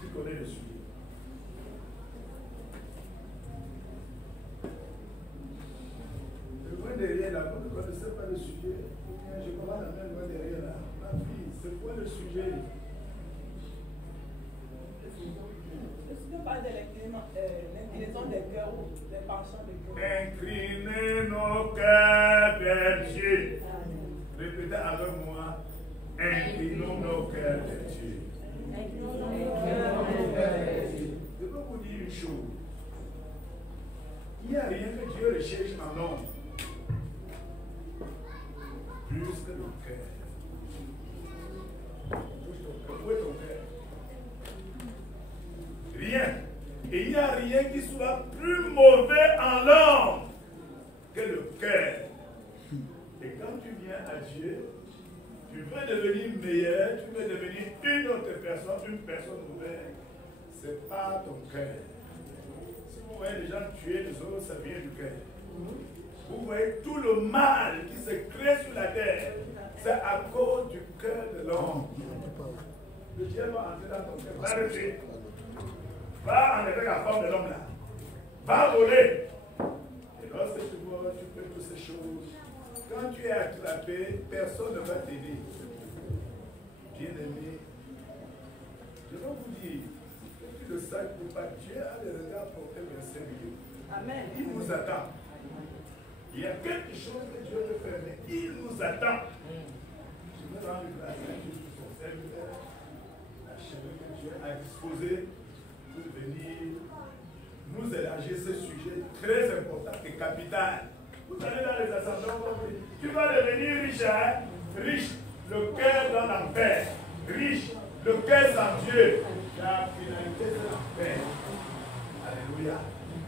Tu connais le sujet. Le loin derrière là, vous ne connaissez pas le sujet. Je commence à mettre loin derrière là. Ma fille, c'est quoi le sujet? Est-ce que parle de l'inclinaison des cœurs ou des penchants des cœurs? Inclinez nos cœurs vers Dieu. Répétez avec moi. Inclinons nos cœurs vers Dieu. Je peux vous dire une chose. Il n'y a rien que Dieu recherche en l'homme. Plus que le cœur. Où est ton cœur? Rien. Et il n'y a rien qui soit plus mauvais en l'homme que le cœur. Et quand tu viens à Dieu, tu veux devenir meilleur, tu veux devenir une autre personne, une personne nouvelle. Ce n'est pas ton cœur. Si vous voyez les gens tuer les autres, ça vient du cœur. Vous voyez tout le mal qui se crée sur la terre, c'est à cause du cœur de l'homme. Le diable va entrer dans ton cœur. Va arrêter. Va enlever la forme de l'homme là. Va voler. Et lorsque tu vois, tu fais toutes ces choses. Quand tu es attrapé, personne ne va t'aider. Bien-aimé, je vais vous dire, que tu le saches ou pas, Dieu a le regard porté vers ces milieux. Amen. Il nous attend. Il y a quelque chose que Dieu veut faire, mais il nous attend. Je vais rendre grâce à Dieu pour son serviteur, la chemin que Dieu a disposé pour venir nous élargir ce sujet très important et capital. Vous allez dans les assemblées, tu vas devenir riche, hein? Riche, le cœur dans l'enfer. Riche, le cœur sans Dieu. La finalité de l'enfer. Alléluia.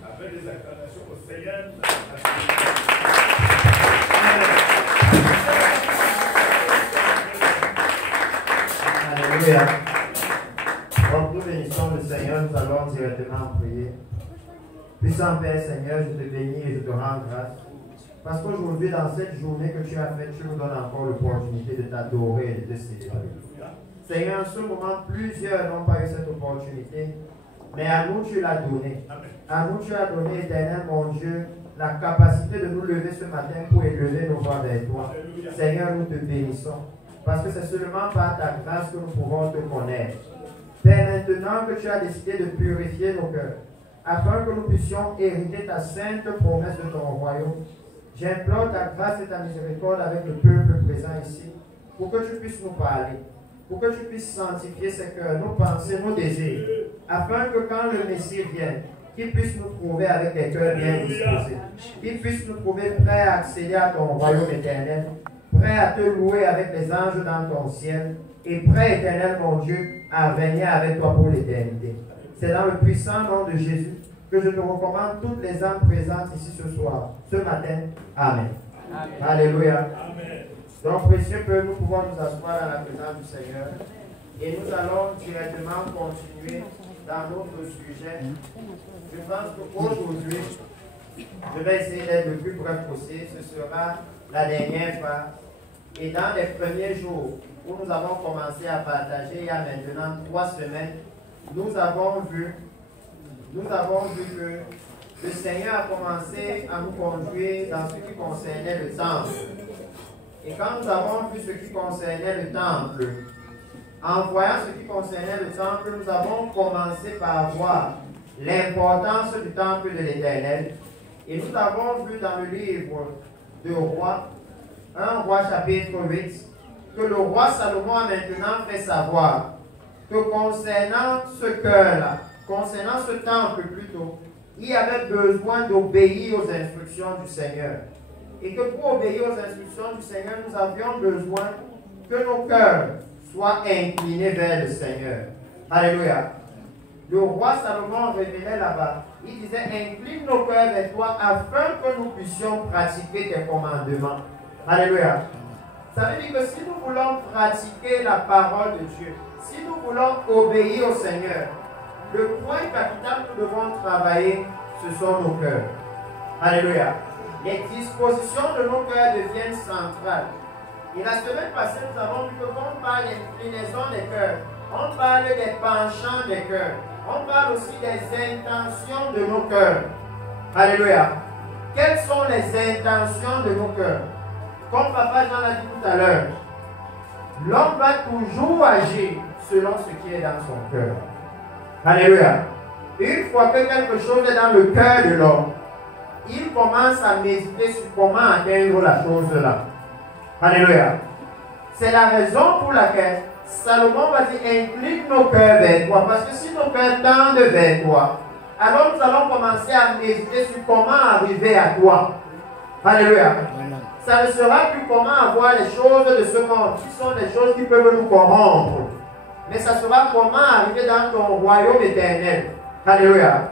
Avec les acclamations au Seigneur. Alléluia. Donc nous bénissons le Seigneur, nous allons directement prier. Puissant Père Seigneur, je te bénis et je te rends grâce. Parce qu'aujourd'hui, dans cette journée que tu as faite, tu nous donnes encore l'opportunité de t'adorer et de te célébrer. Seigneur, en ce moment, plusieurs n'ont pas eu cette opportunité, mais à nous, tu l'as donné. À nous, tu as donné, éternel mon Dieu, la capacité de nous lever ce matin pour élever nos voix vers toi. Seigneur, nous te bénissons, parce que c'est seulement par ta grâce que nous pouvons te connaître. Père, maintenant que tu as décidé de purifier nos cœurs, afin que nous puissions hériter ta sainte promesse de ton royaume, j'implore ta grâce et ta miséricorde avec le peuple présent ici, pour que tu puisses nous parler, pour que tu puisses sanctifier ces cœurs, nos pensées, nos désirs, afin que quand le Messie vienne, qu'il puisse nous trouver avec des cœurs bien disposés, qu'il puisse nous trouver prêts à accéder à ton royaume éternel, prêts à te louer avec les anges dans ton ciel, et prêts, éternel mon Dieu, à régner avec toi pour l'éternité. C'est dans le puissant nom de Jésus que je te recommande toutes les âmes présentes ici ce soir, ce matin. Amen. Amen. Alléluia. Amen. Donc, précieux Père, nous pouvons nous asseoir dans la présence du Seigneur et nous allons directement continuer dans notre sujet. Je pense qu'aujourd'hui, je vais essayer d'être le plus bref possible. Ce sera la dernière fois. Et dans les premiers jours où nous avons commencé à partager, il y a maintenant 3 semaines, nous avons vu que le Seigneur a commencé à nous conduire dans ce qui concernait le temple. Et quand nous avons vu ce qui concernait le temple, en voyant ce qui concernait le temple, nous avons commencé par voir l'importance du temple de l'Éternel. Et nous avons vu dans le livre de Rois, 1 Roi chapitre 8, que le roi Salomon a maintenant fait savoir que concernant ce cœur-là, concernant ce temple plutôt, il y avait besoin d'obéir aux instructions du Seigneur. Et que pour obéir aux instructions du Seigneur, nous avions besoin que nos cœurs soient inclinés vers le Seigneur. Alléluia. Le roi Salomon révélait là-bas, il disait, incline nos cœurs vers toi afin que nous puissions pratiquer tes commandements. Alléluia. Ça veut dire que si nous voulons pratiquer la parole de Dieu, si nous voulons obéir au Seigneur, le point capital que nous devons travailler, ce sont nos cœurs. Alléluia. Les dispositions de nos cœurs deviennent centrales. Et la semaine passée, nous avons vu que quand on parle d'inclinaison des cœurs, On parle des penchants des cœurs. On parle aussi des intentions de nos cœurs. Alléluia. Quelles sont les intentions de nos cœurs? Comme Papa Jean l'a dit tout à l'heure, l'homme va toujours agir selon ce qui est dans son cœur. Alléluia. Une fois que quelque chose est dans le cœur de l'homme, il commence à méditer sur comment atteindre la chose là. Alléluia. C'est la raison pour laquelle Salomon va dire, incline nos cœurs vers toi. Parce que si nos cœurs tendent vers toi, alors nous allons commencer à méditer sur comment arriver à toi. Alléluia. Ça ne sera plus comment avoir les choses de ce monde, qui sont des choses qui peuvent nous corrompre. Mais ça sera comment arriver dans ton royaume éternel. Alléluia.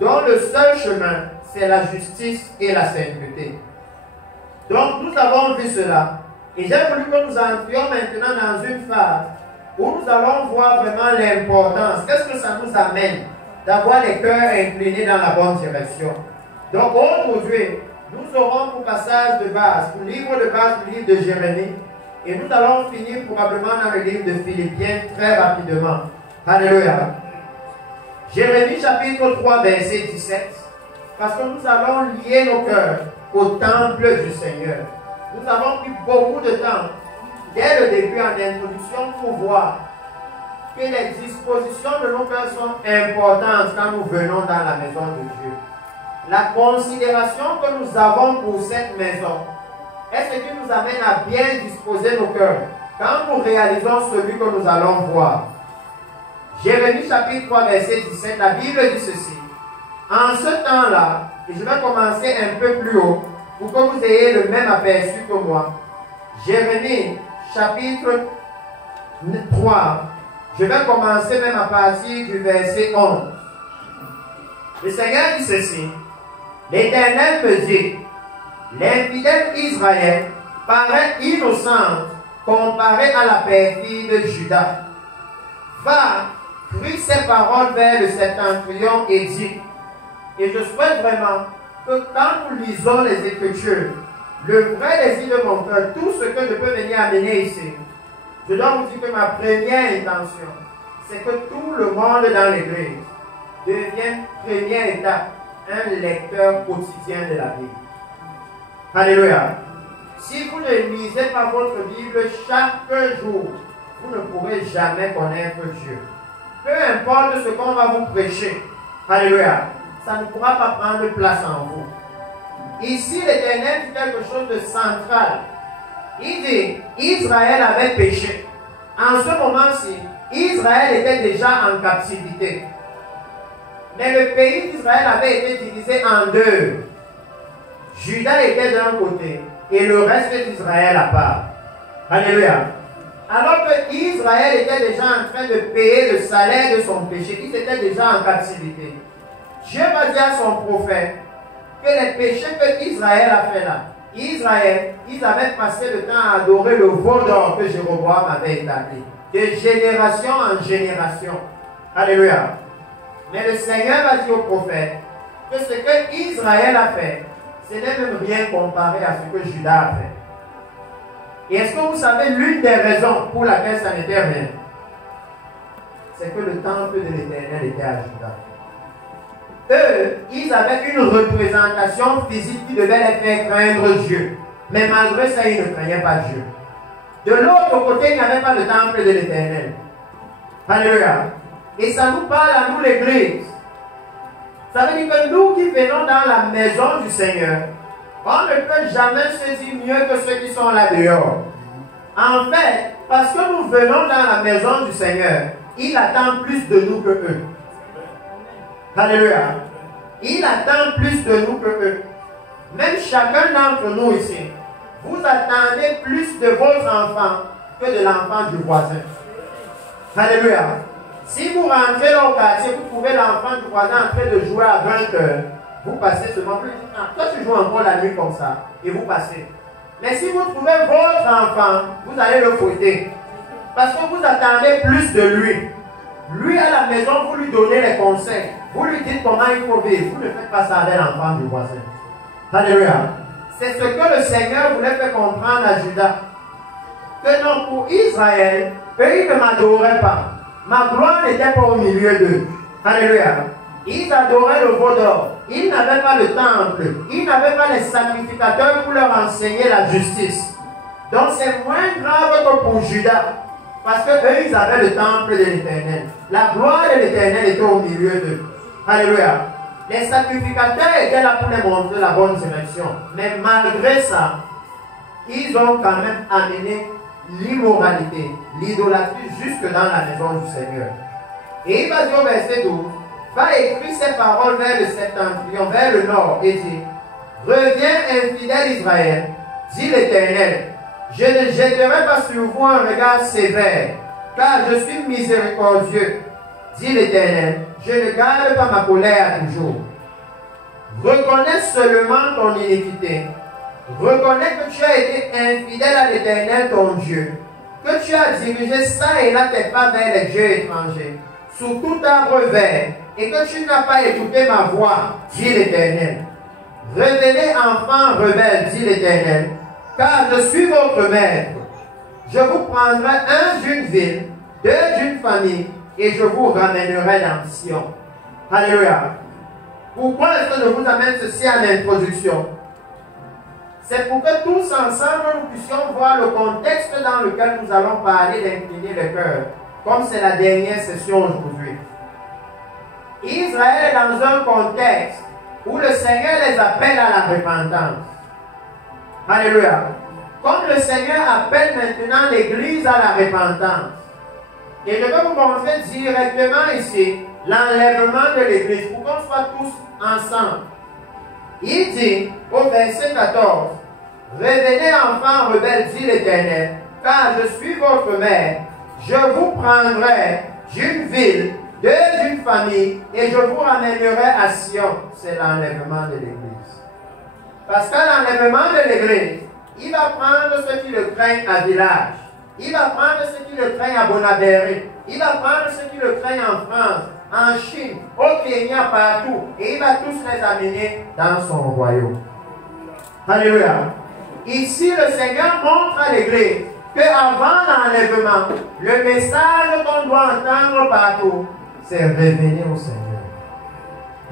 Donc le seul chemin, c'est la justice et la sainteté. Donc nous avons vu cela. Et j'ai voulu que nous entrions maintenant dans une phase où nous allons voir vraiment l'importance. Qu'est-ce que ça nous amène d'avoir les cœurs inclinés dans la bonne direction? Donc aujourd'hui, nous aurons pour passage de base, pour livre de base, le livre de Jérémie. Et nous allons finir probablement dans le livre de Philippiens très rapidement. Alléluia. Jérémie chapitre 3, verset 17. Parce que nous allons lier nos cœurs au temple du Seigneur. Nous avons pris beaucoup de temps, dès le début en introduction, pour voir que les dispositions de nos cœurs sont importantes quand nous venons dans la maison de Dieu. La considération que nous avons pour cette maison est ce qui nous amène à bien disposer nos cœurs quand nous réalisons celui que nous allons voir. Jérémie chapitre 3, verset 17, la Bible dit ceci. En ce temps-là, et je vais commencer un peu plus haut, pour que vous ayez le même aperçu que moi. Jérémie, chapitre 3. Je vais commencer même à partir du verset 11. Le Seigneur dit ceci. L'Éternel me dit, l'infidèle Israël paraît innocente comparé à la perfide Juda. Va, crie ces paroles vers le septentrion et dit, et je souhaite vraiment que quand nous lisons les Écritures, le vrai désir de mon cœur, tout ce que je peux venir amener ici, je dois vous dire que ma première intention, c'est que tout le monde dans l'Église devienne, première étape, un lecteur quotidien de la Bible. Alléluia. Si vous ne lisez pas votre Bible chaque jour, vous ne pourrez jamais connaître Dieu. Peu importe ce qu'on va vous prêcher, alléluia, ça ne pourra pas prendre place en vous. Ici, l'Éternel dit quelque chose de central. Il dit, Israël avait péché. En ce moment-ci, Israël était déjà en captivité. Mais le pays d'Israël avait été divisé en deux. Juda était d'un côté et le reste d'Israël à part. Alléluia. Alors que Israël était déjà en train de payer le salaire de son péché, il était déjà en captivité. Dieu va dire à son prophète que les péchés que Israël a fait là, Israël, ils avaient passé le temps à adorer le veau d'or que Jéroboam avait établi, de génération en génération. Alléluia. Mais le Seigneur va dire au prophète que ce que Israël a fait, ce n'est même rien comparé à ce que Juda a fait. Et est-ce que vous savez l'une des raisons pour laquelle ça n'était rien? C'est que le temple de l'Éternel était à Juda. Eux, ils avaient une représentation physique qui devait les faire craindre Dieu. Mais malgré ça, ils ne craignaient pas Dieu. De l'autre côté, il n'y avait pas de temple de l'Éternel. Alléluia. Et ça nous parle à nous l'Église. Ça veut dire que nous qui venons dans la maison du Seigneur, on ne peut jamais se dire mieux que ceux qui sont là dehors. En fait, parce que nous venons dans la maison du Seigneur, il attend plus de nous que eux. Alléluia. Il attend plus de nous que eux. Même chacun d'entre nous ici, vous attendez plus de votre enfant que de l'enfant du voisin. Alléluia. Si vous rentrez dans le quartier, vous trouvez l'enfant du voisin en train de jouer à 20h. Vous passez seulement plus. Ah, toi tu joues encore la nuit comme ça. Et vous passez. Mais si vous trouvez votre enfant, vous allez le fouetter. Parce que vous attendez plus de lui. Lui à la maison, vous lui donnez les conseils. Vous lui dites comment il faut vivre. Vous ne faites pas ça avec l'enfant du voisin. Alléluia. C'est ce que le Seigneur voulait faire comprendre à Judas. Que non, pour Israël, eux, ils ne m'adoraient pas. Ma gloire n'était pas au milieu d'eux. Alléluia. Ils adoraient le veau d'or. Ils n'avaient pas le temple. Ils n'avaient pas les sacrificateurs pour leur enseigner la justice. Donc c'est moins grave que pour Judas. Parce qu'eux, ils avaient le temple de l'Éternel. La gloire de l'Éternel était au milieu d'eux. Alléluia. Les sacrificateurs étaient là pour les montrer la bonne direction. Mais malgré ça, ils ont quand même amené l'immoralité, l'idolâtrie jusque dans la maison du Seigneur. Et il va dire au verset 12, va écrire ces paroles vers le septentrion, vers le nord, et dit, reviens infidèle Israël, dit l'Éternel, je ne jetterai pas sur vous un regard sévère, car je suis miséricordieux, dit l'Éternel, je ne garde pas ma colère toujours. Reconnais seulement ton iniquité. Reconnais que tu as été infidèle à l'Éternel ton Dieu, que tu as dirigé ça et là tes pas vers les dieux étrangers, sous tout arbre vert, et que tu n'as pas écouté ma voix, dit l'Éternel. Revenez enfants rebelles, dit l'Éternel, car je suis votre maître. Je vous prendrai un d'une ville, deux d'une famille, et je vous ramènerai dans Sion. Alléluia. Pourquoi est-ce que je vous amène ceci en introduction? C'est pour que tous ensemble nous puissions voir le contexte dans lequel nous allons parler d'incliner le cœur, comme c'est la dernière session aujourd'hui. Israël est dans un contexte où le Seigneur les appelle à la repentance. Alléluia. Comme le Seigneur appelle maintenant l'Église à la repentance. Et je vais vous montrer directement ici l'enlèvement de l'Église pour qu'on soit tous ensemble. Il dit au verset 14, revenez enfants rebelles, dit l'Éternel, car je suis votre mère. Je vous prendrai d'une ville, deux d'une famille, et je vous ramènerai à Sion. C'est l'enlèvement de l'Église. Parce qu'à l'enlèvement de l'Église, il va prendre ceux qui le craignent à Village. Il va prendre ceux qui le craignent à Bonaberry. Il va prendre ceux qui le craignent en France, en Chine, au Kenya, partout. Et il va tous les amener dans son royaume. Alléluia. Ici, le Seigneur montre à l'Église qu'avant l'enlèvement, le message qu'on doit entendre partout, c'est revenir au Seigneur.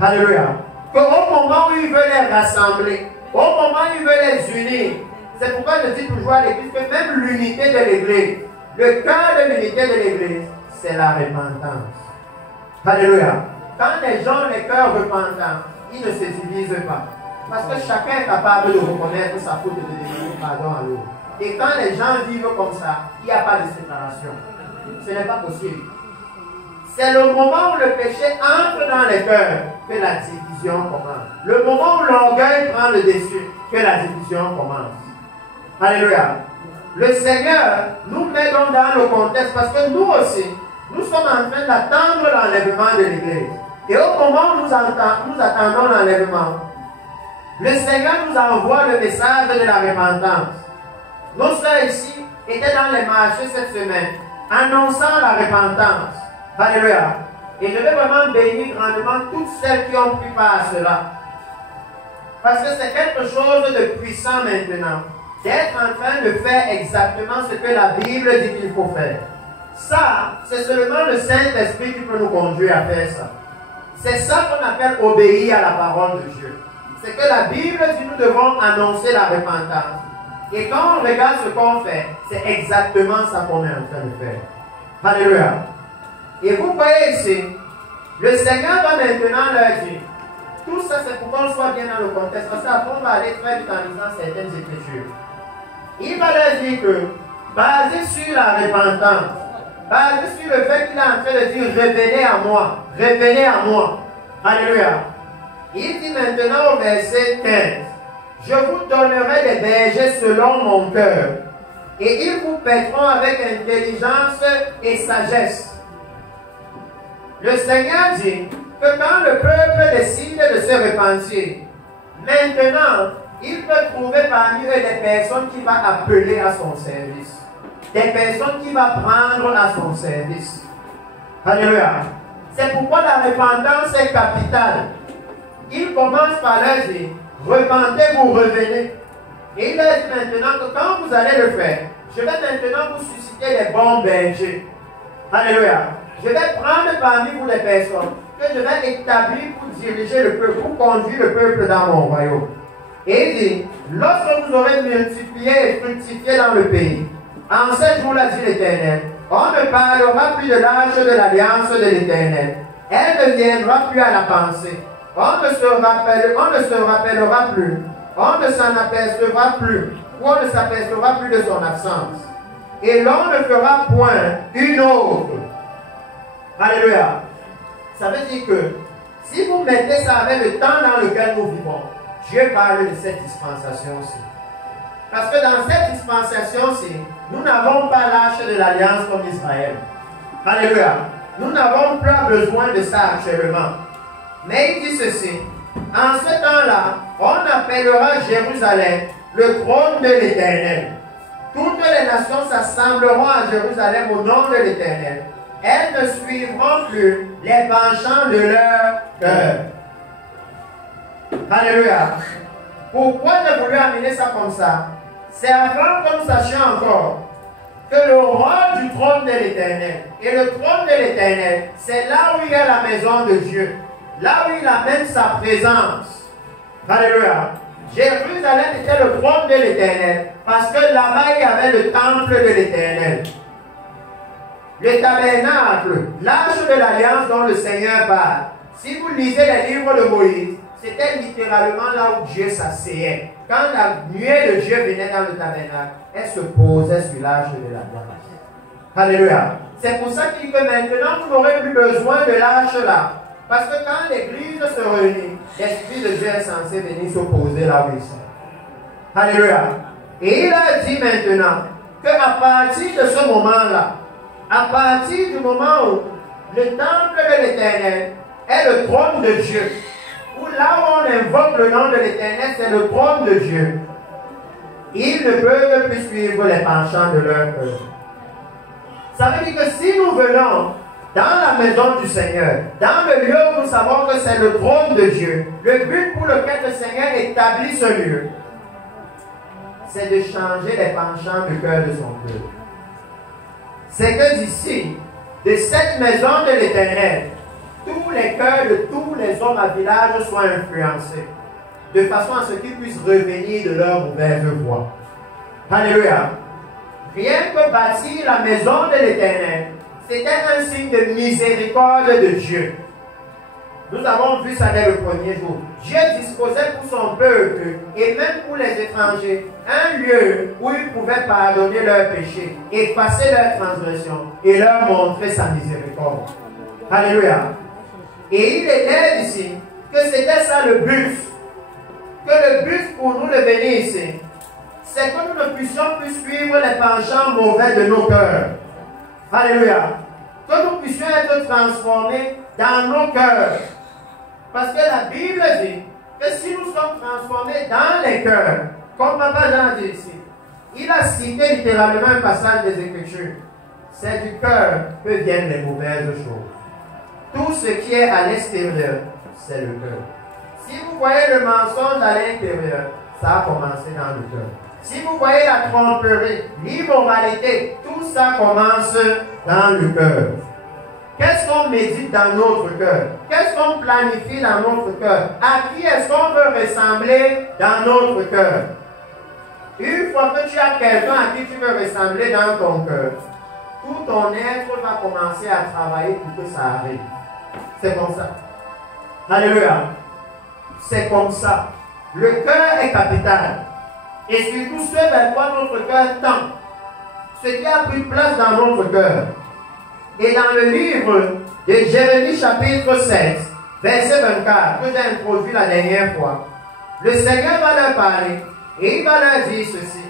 Alléluia. Qu'au moment où il veut les rassembler, au moment où il veut les unir, c'est pourquoi je dis toujours à l'Église que même l'unité de l'Église, le cœur de l'unité de l'Église, c'est la repentance. Alléluia. Quand les gens ont les cœurs repentants, ils ne se divisent pas. Parce que chacun est capable de reconnaître sa faute et de demander pardon à l'autre. Et quand les gens vivent comme ça, il n'y a pas de séparation. Ce n'est pas possible. C'est le moment où le péché entre dans les cœurs que la division commence. Le moment où l'orgueil prend le dessus, que la division commence. Alléluia. Le Seigneur nous met donc dans le contexte parce que nous aussi, nous sommes en train d'attendre l'enlèvement de l'Église. Et au moment où nous attendons l'enlèvement, le Seigneur nous envoie le message de la repentance. Nos soeurs ici étaient dans les marchés cette semaine, annonçant la repentance. Alléluia. Et je vais vraiment bénir grandement toutes celles qui ont pris part à cela. Parce que c'est quelque chose de puissant maintenant, d'être en train de faire exactement ce que la Bible dit qu'il faut faire. Ça, c'est seulement le Saint-Esprit qui peut nous conduire à faire ça. C'est ça qu'on appelle obéir à la parole de Dieu. C'est que la Bible dit nous devons annoncer la repentance. Et quand on regarde ce qu'on fait, c'est exactement ça qu'on est en train de faire. Alléluia. Et vous voyez ici, le Seigneur va maintenant leur dire, tout ça c'est pour qu'on soit bien dans le contexte, parce qu'après on va aller très vite en lisant certaines écritures. Il va leur dire que, basé sur la repentance, basé sur le fait qu'il est en train de dire, revenez à moi, revenez à moi. Alléluia. Il dit maintenant au verset 15, je vous donnerai des bergers selon mon cœur, et ils vous paîtront avec intelligence et sagesse. Le Seigneur dit que quand le peuple décide de se repentir, maintenant, il peut trouver parmi eux des personnes qui vont appeler à son service. Des personnes qui vont prendre à son service. Alléluia. C'est pourquoi la repentance est capitale. Il commence par leur dire, repentez-vous, revenez. Et il leur dit maintenant que quand vous allez le faire, je vais maintenant vous susciter les bons bergers. Alléluia. je vais prendre parmi vous des personnes que je vais établir pour diriger le peuple, pour conduire le peuple dans mon royaume. Et il dit, lorsque vous aurez multiplié et fructifié dans le pays, en ce jour-là, dit l'Éternel, on ne parlera plus de l'arche de l'alliance de l'Éternel. Elle ne viendra plus à la pensée. On ne se rappellera plus. On ne s'en apercevra plus. Ou on ne s'apercevra plus de son absence. Et l'on ne fera point une autre. Alléluia. Ça veut dire que si vous mettez ça avec le temps dans lequel nous vivons, Dieu parle de cette dispensation-ci. Parce que dans cette dispensation-ci, nous n'avons pas l'arche de l'alliance comme Israël. Alléluia. Nous n'avons pas besoin de ça actuellement. Mais il dit ceci. En ce temps-là, on appellera Jérusalem le trône de l'Éternel. Toutes les nations s'assembleront à Jérusalem au nom de l'Éternel. Elles ne suivront plus les penchants de leur cœur. Alléluia. Pourquoi j'ai voulu amener ça comme ça? C'est afin que nous sachions encore que le rôle du trône de l'Éternel, et le trône de l'Éternel, c'est là où il y a la maison de Dieu, là où il amène sa présence. Alléluia. Jérusalem était le trône de l'Éternel, parce que là-bas il y avait le temple de l'Éternel. Le tabernacle, l'arche de l'alliance dont le Seigneur parle. Si vous lisez les livres de Moïse, c'était littéralement là où Dieu s'asseyait. Quand la nuée de Dieu venait dans le tabernacle, elle se posait sur l'arche de l'alliance. Alléluia. C'est pour ça qu'il dit que maintenant vous n'aurez plus besoin de l'arche là. Parce que quand l'église se réunit, l'Esprit de Dieu est censé venir se poser là où il est. Alléluia. Et il a dit maintenant qu'à partir de ce moment-là, à partir du moment où le temple de l'Éternel est le trône de Dieu, où là où on invoque le nom de l'Éternel, c'est le trône de Dieu, ils ne peuvent plus suivre les penchants de leur cœur. Ça veut dire que si nous venons dans la maison du Seigneur, dans le lieu où nous savons que c'est le trône de Dieu, le but pour lequel le Seigneur établit ce lieu, c'est de changer les penchants du cœur de son peuple. C'est que d'ici, de cette maison de l'Éternel, tous les cœurs de tous les hommes à village soient influencés, de façon à ce qu'ils puissent revenir de leur mauvaise voie. Alléluia. Rien que bâtir la maison de l'Éternel, c'était un signe de miséricorde de Dieu. Nous avons vu ça dès le premier jour. Dieu disposait pour son peuple, et même pour les étrangers, un lieu où il pouvait pardonner leurs péchés, effacer leurs transgressions et leur montrer sa miséricorde. Alléluia. Et il élève ici que c'était ça le but. Que le but pour nous de venir ici, c'est que nous ne puissions plus suivre les penchants mauvais de nos cœurs. Alléluia. Que nous puissions être transformés dans nos cœurs. Parce que la Bible dit que si nous sommes transformés dans les cœurs, comme Papa Jean dit ici, il a cité littéralement un passage des Écritures. C'est du cœur que viennent les mauvaises choses. Tout ce qui est à l'extérieur, c'est le cœur. Si vous voyez le mensonge à l'intérieur, ça a commencé dans le cœur. Si vous voyez la tromperie, l'immoralité, tout ça commence dans le cœur. Qu'est-ce qu'on médite dans notre cœur? Qu'est-ce qu'on planifie dans notre cœur? À qui est-ce qu'on veut ressembler dans notre cœur? Une fois que tu as quelqu'un à qui tu veux ressembler dans ton cœur, tout ton être va commencer à travailler pour que ça arrive. C'est comme ça. Alléluia. C'est comme ça. Le cœur est capital. Et surtout ce vers quoi notre cœur tend. Ce qui a pris place dans notre cœur. Et dans le livre de Jérémie chapitre 7, verset 24, que j'ai introduit la dernière fois, le Seigneur va leur parler et il va leur dire ceci.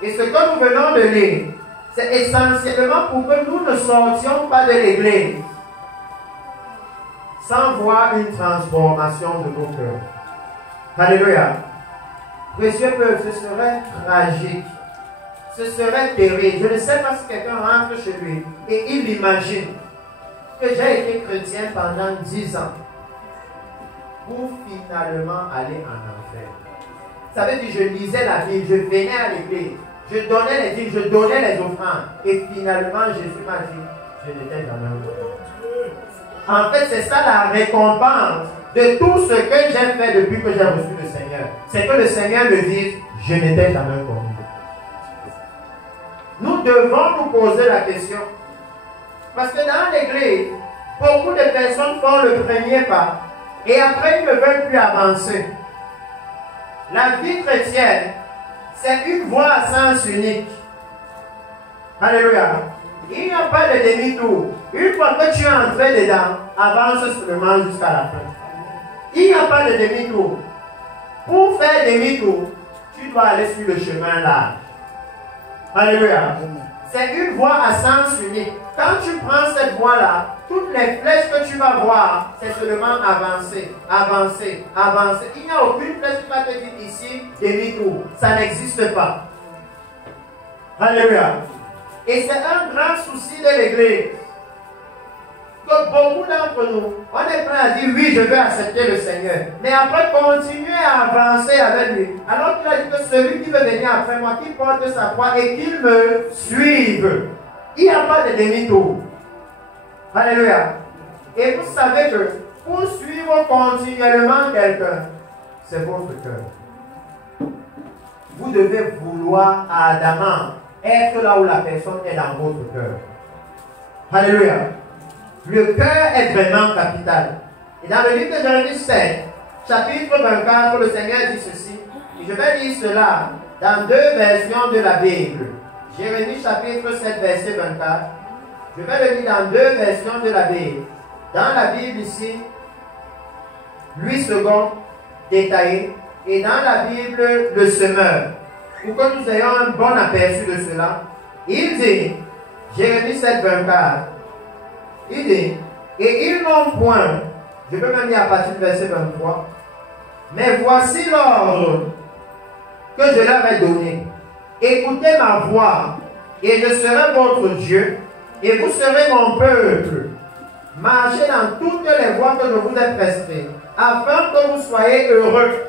Et ce que nous venons de lire, c'est essentiellement pour que nous ne sortions pas de l'église sans voir une transformation de nos cœurs. Alléluia. Précieux peuple, ce serait tragique. Ce serait terrible. Je ne sais pas si quelqu'un rentre chez lui et il imagine que j'ai été chrétien pendant 10 ans pour finalement aller en enfer. Ça veut dire que je lisais la Bible, je venais à l'église, je donnais les dîmes, je donnais les offrandes et finalement Jésus m'a dit, je n'étais jamais au En fait, c'est ça la récompense de tout ce que j'ai fait depuis que j'ai reçu le Seigneur. C'est que le Seigneur me dise, je n'étais jamais connu. Nous devons nous poser la question. Parce que dans l'église, beaucoup de personnes font le premier pas et après ils ne veulent plus avancer. La vie chrétienne, c'est une voie à sens unique. Alléluia. Il n'y a pas de demi-tour. Une fois que tu es entré dedans, avance seulement jusqu'à la fin. Il n'y a pas de demi-tour. Pour faire demi-tour, tu dois aller sur le chemin large. Alléluia. C'est une voie à sens unique. Quand tu prends cette voie-là, toutes les flèches que tu vas voir, c'est seulement avancer, avancer, avancer. Il n'y a aucune flèche qui va te dire ici, demi-tour. Ça n'existe pas. Alléluia. Et c'est un grand souci de l'église. Que beaucoup d'entre nous, on est prêt à dire oui, je vais accepter le Seigneur. Mais après, continuer à avancer avec lui. Alors qu'il a dit que celui qui veut venir après moi, qui porte sa croix et qu'il me suive. Il n'y a pas de demi-tour. Alléluia. Et vous savez que pour suivre continuellement quelqu'un, c'est votre cœur. Vous devez vouloir ardemment être là où la personne est dans votre cœur. Alléluia. Le cœur est vraiment capital. Et dans le livre de Jérémie 7, chapitre 24, le Seigneur dit ceci. Et je vais lire cela dans deux versions de la Bible. Jérémie chapitre 7, verset 24. Je vais le lire dans deux versions de la Bible. Dans la Bible ici, Louis II, détaillé. Et dans la Bible, le semeur. Pour que nous ayons un bon aperçu de cela. Il dit, Jérémie 7, 24. Il dit, et ils n'ont point, je peux même lire à partir du verset 23, mais voici l'ordre que je leur ai donné. Écoutez ma voix, et je serai votre Dieu, et vous serez mon peuple. Marchez dans toutes les voies que je vous ai prestées, afin que vous soyez heureux.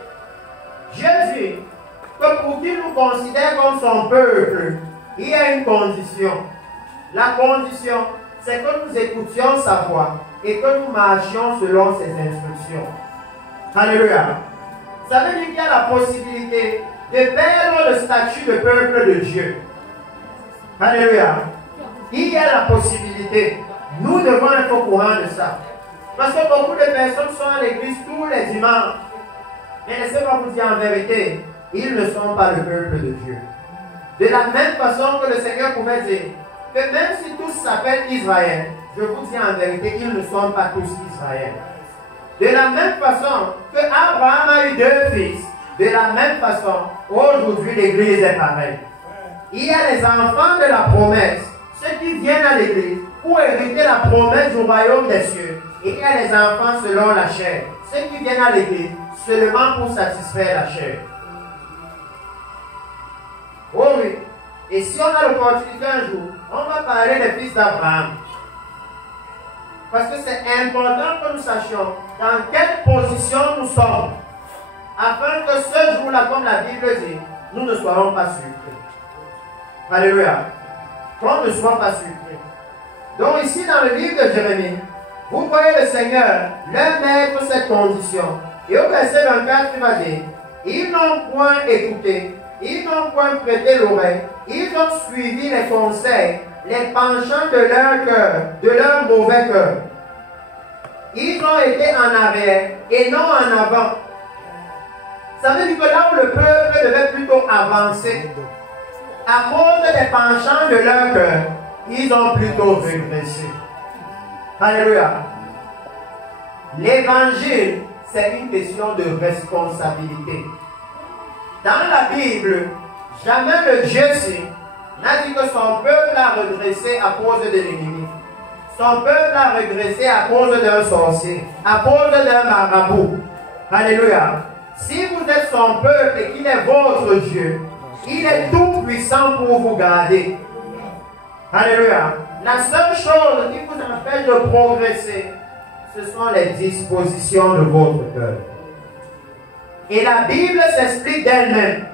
Dieu dit que pour qu'il nous considère comme son peuple, il y a une condition. La condition, c'est que nous écoutions sa voix et que nous marchions selon ses instructions. Alléluia. Ça veut dire qu'il y a la possibilité de perdre le statut de peuple de Dieu. Alléluia. Il y a la possibilité. Nous devons être au courant de ça. Parce que beaucoup de personnes sont à l'église tous les dimanches. Mais laissez-moi vous dire en vérité, ils ne sont pas le peuple de Dieu. De la même façon que le Seigneur pouvait dire que même si tous s'appellent Israël, je vous dis en vérité, ils ne sont pas tous Israël. De la même façon que Abraham a eu deux fils, de la même façon, aujourd'hui l'église est pareille. Il y a les enfants de la promesse, ceux qui viennent à l'église pour hériter la promesse du royaume des cieux. Et il y a les enfants selon la chair, ceux qui viennent à l'église seulement pour satisfaire la chair. Oh oui. Et si on a l'opportunité un jour, on va parler des fils d'Abraham. Parce que c'est important que nous sachions dans quelle position nous sommes. Afin que ce jour-là, comme la Bible dit, nous ne soyons pas surpris. Alléluia. Qu'on ne soit pas surpris. Donc ici dans le livre de Jérémie, vous voyez le Seigneur leur mettre cette condition. Et au verset 24, il va dire, ils n'ont point écouté, ils n'ont point prêté l'oreille, ils ont suivi les conseils, les penchants de leur cœur, de leur mauvais cœur. Ils ont été en arrière et non en avant. Ça veut dire que là où le peuple devait plutôt avancer, à cause des penchants de leur cœur, ils ont plutôt régressé. Alléluia. L'évangile, c'est une question de responsabilité. Dans la Bible, jamais le Dieu-ci n'a dit que son peuple a régressé à cause de l'ennemi. Son peuple a régressé à cause d'un sorcier, à cause d'un marabout. Alléluia. Si vous êtes son peuple et qu'il est votre Dieu, il est tout puissant pour vous garder. Alléluia. La seule chose qui vous empêche de progresser, ce sont les dispositions de votre cœur. Et la Bible s'explique d'elle-même.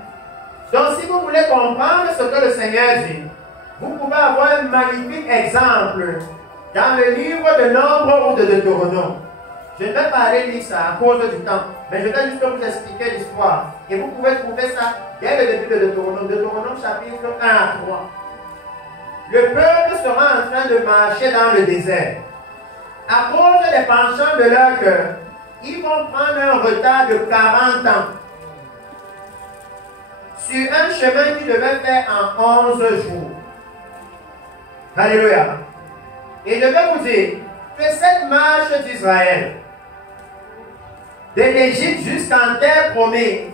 Donc si vous voulez comprendre ce que le Seigneur dit, vous pouvez avoir un magnifique exemple dans le livre de Nombre ou de Deutéronome. Je ne vais pas aller lire ça à cause du temps, mais je vais juste vous expliquer l'histoire. Et vous pouvez trouver ça dès le début de Deutéronome, Deutéronome chapitre 1 à 3. Le peuple sera en train de marcher dans le désert. À cause des penchants de leur cœur, ils vont prendre un retard de 40 ans sur un chemin qu'ils devaient faire en 11 jours. Alléluia. Et je vais vous dire que cette marche d'Israël, de l'Égypte jusqu'en terre promise,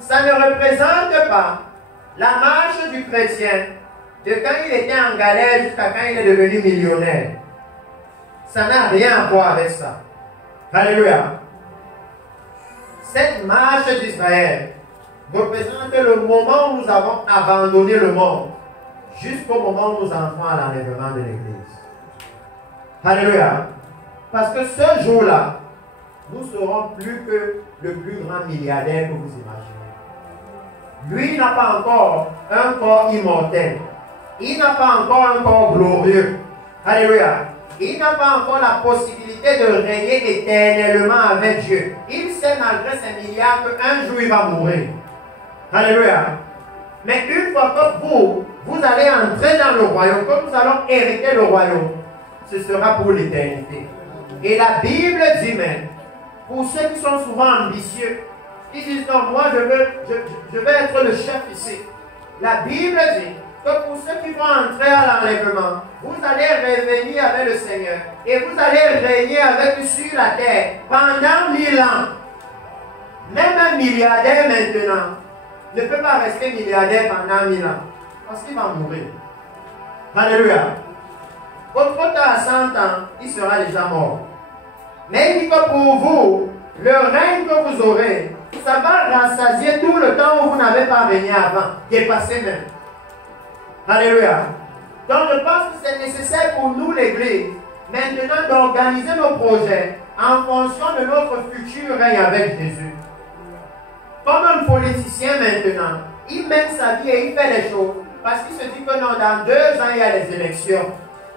ça ne représente pas la marche du chrétien de quand il était en galère jusqu'à quand il est devenu millionnaire. Ça n'a rien à voir avec ça. Alléluia. Cette marche d'Israël représente le moment où nous avons abandonné le monde jusqu'au moment où nous entrons à l'enlèvement de l'Église. Alléluia. Parce que ce jour-là, nous serons plus que le plus grand milliardaire que vous imaginez. Lui n'a pas encore un corps immortel. Il n'a pas encore un corps glorieux. Alléluia. Il n'a pas encore la possibilité de régner éternellement avec Dieu. Il sait malgré ses milliards qu'un jour il va mourir. Alléluia. Mais une fois que vous allez entrer dans le royaume, que nous allons hériter le royaume, ce sera pour l'éternité. Et la Bible dit même, pour ceux qui sont souvent ambitieux, qui disent non, moi je veux être le chef ici. La Bible dit que pour ceux qui vont entrer à l'enlèvement, vous allez revenir avec le Seigneur et vous allez régner avec lui sur la terre pendant 1000 ans. Même un milliardaire maintenant ne peut pas rester milliardaire pendant 1000 ans parce qu'il va mourir. Alléluia. Votre à 100 ans, il sera déjà mort. Mais il dit que pour vous, le règne que vous aurez, ça va rassasier tout le temps où vous n'avez pas régné avant, dépasser même. Alléluia. Donc je pense que c'est nécessaire pour nous, l'Église, maintenant d'organiser nos projets en fonction de notre futur règne avec Jésus. Comme un politicien maintenant, il mène sa vie et il fait les choses parce qu'il se dit que non, dans 2 ans, il y a les élections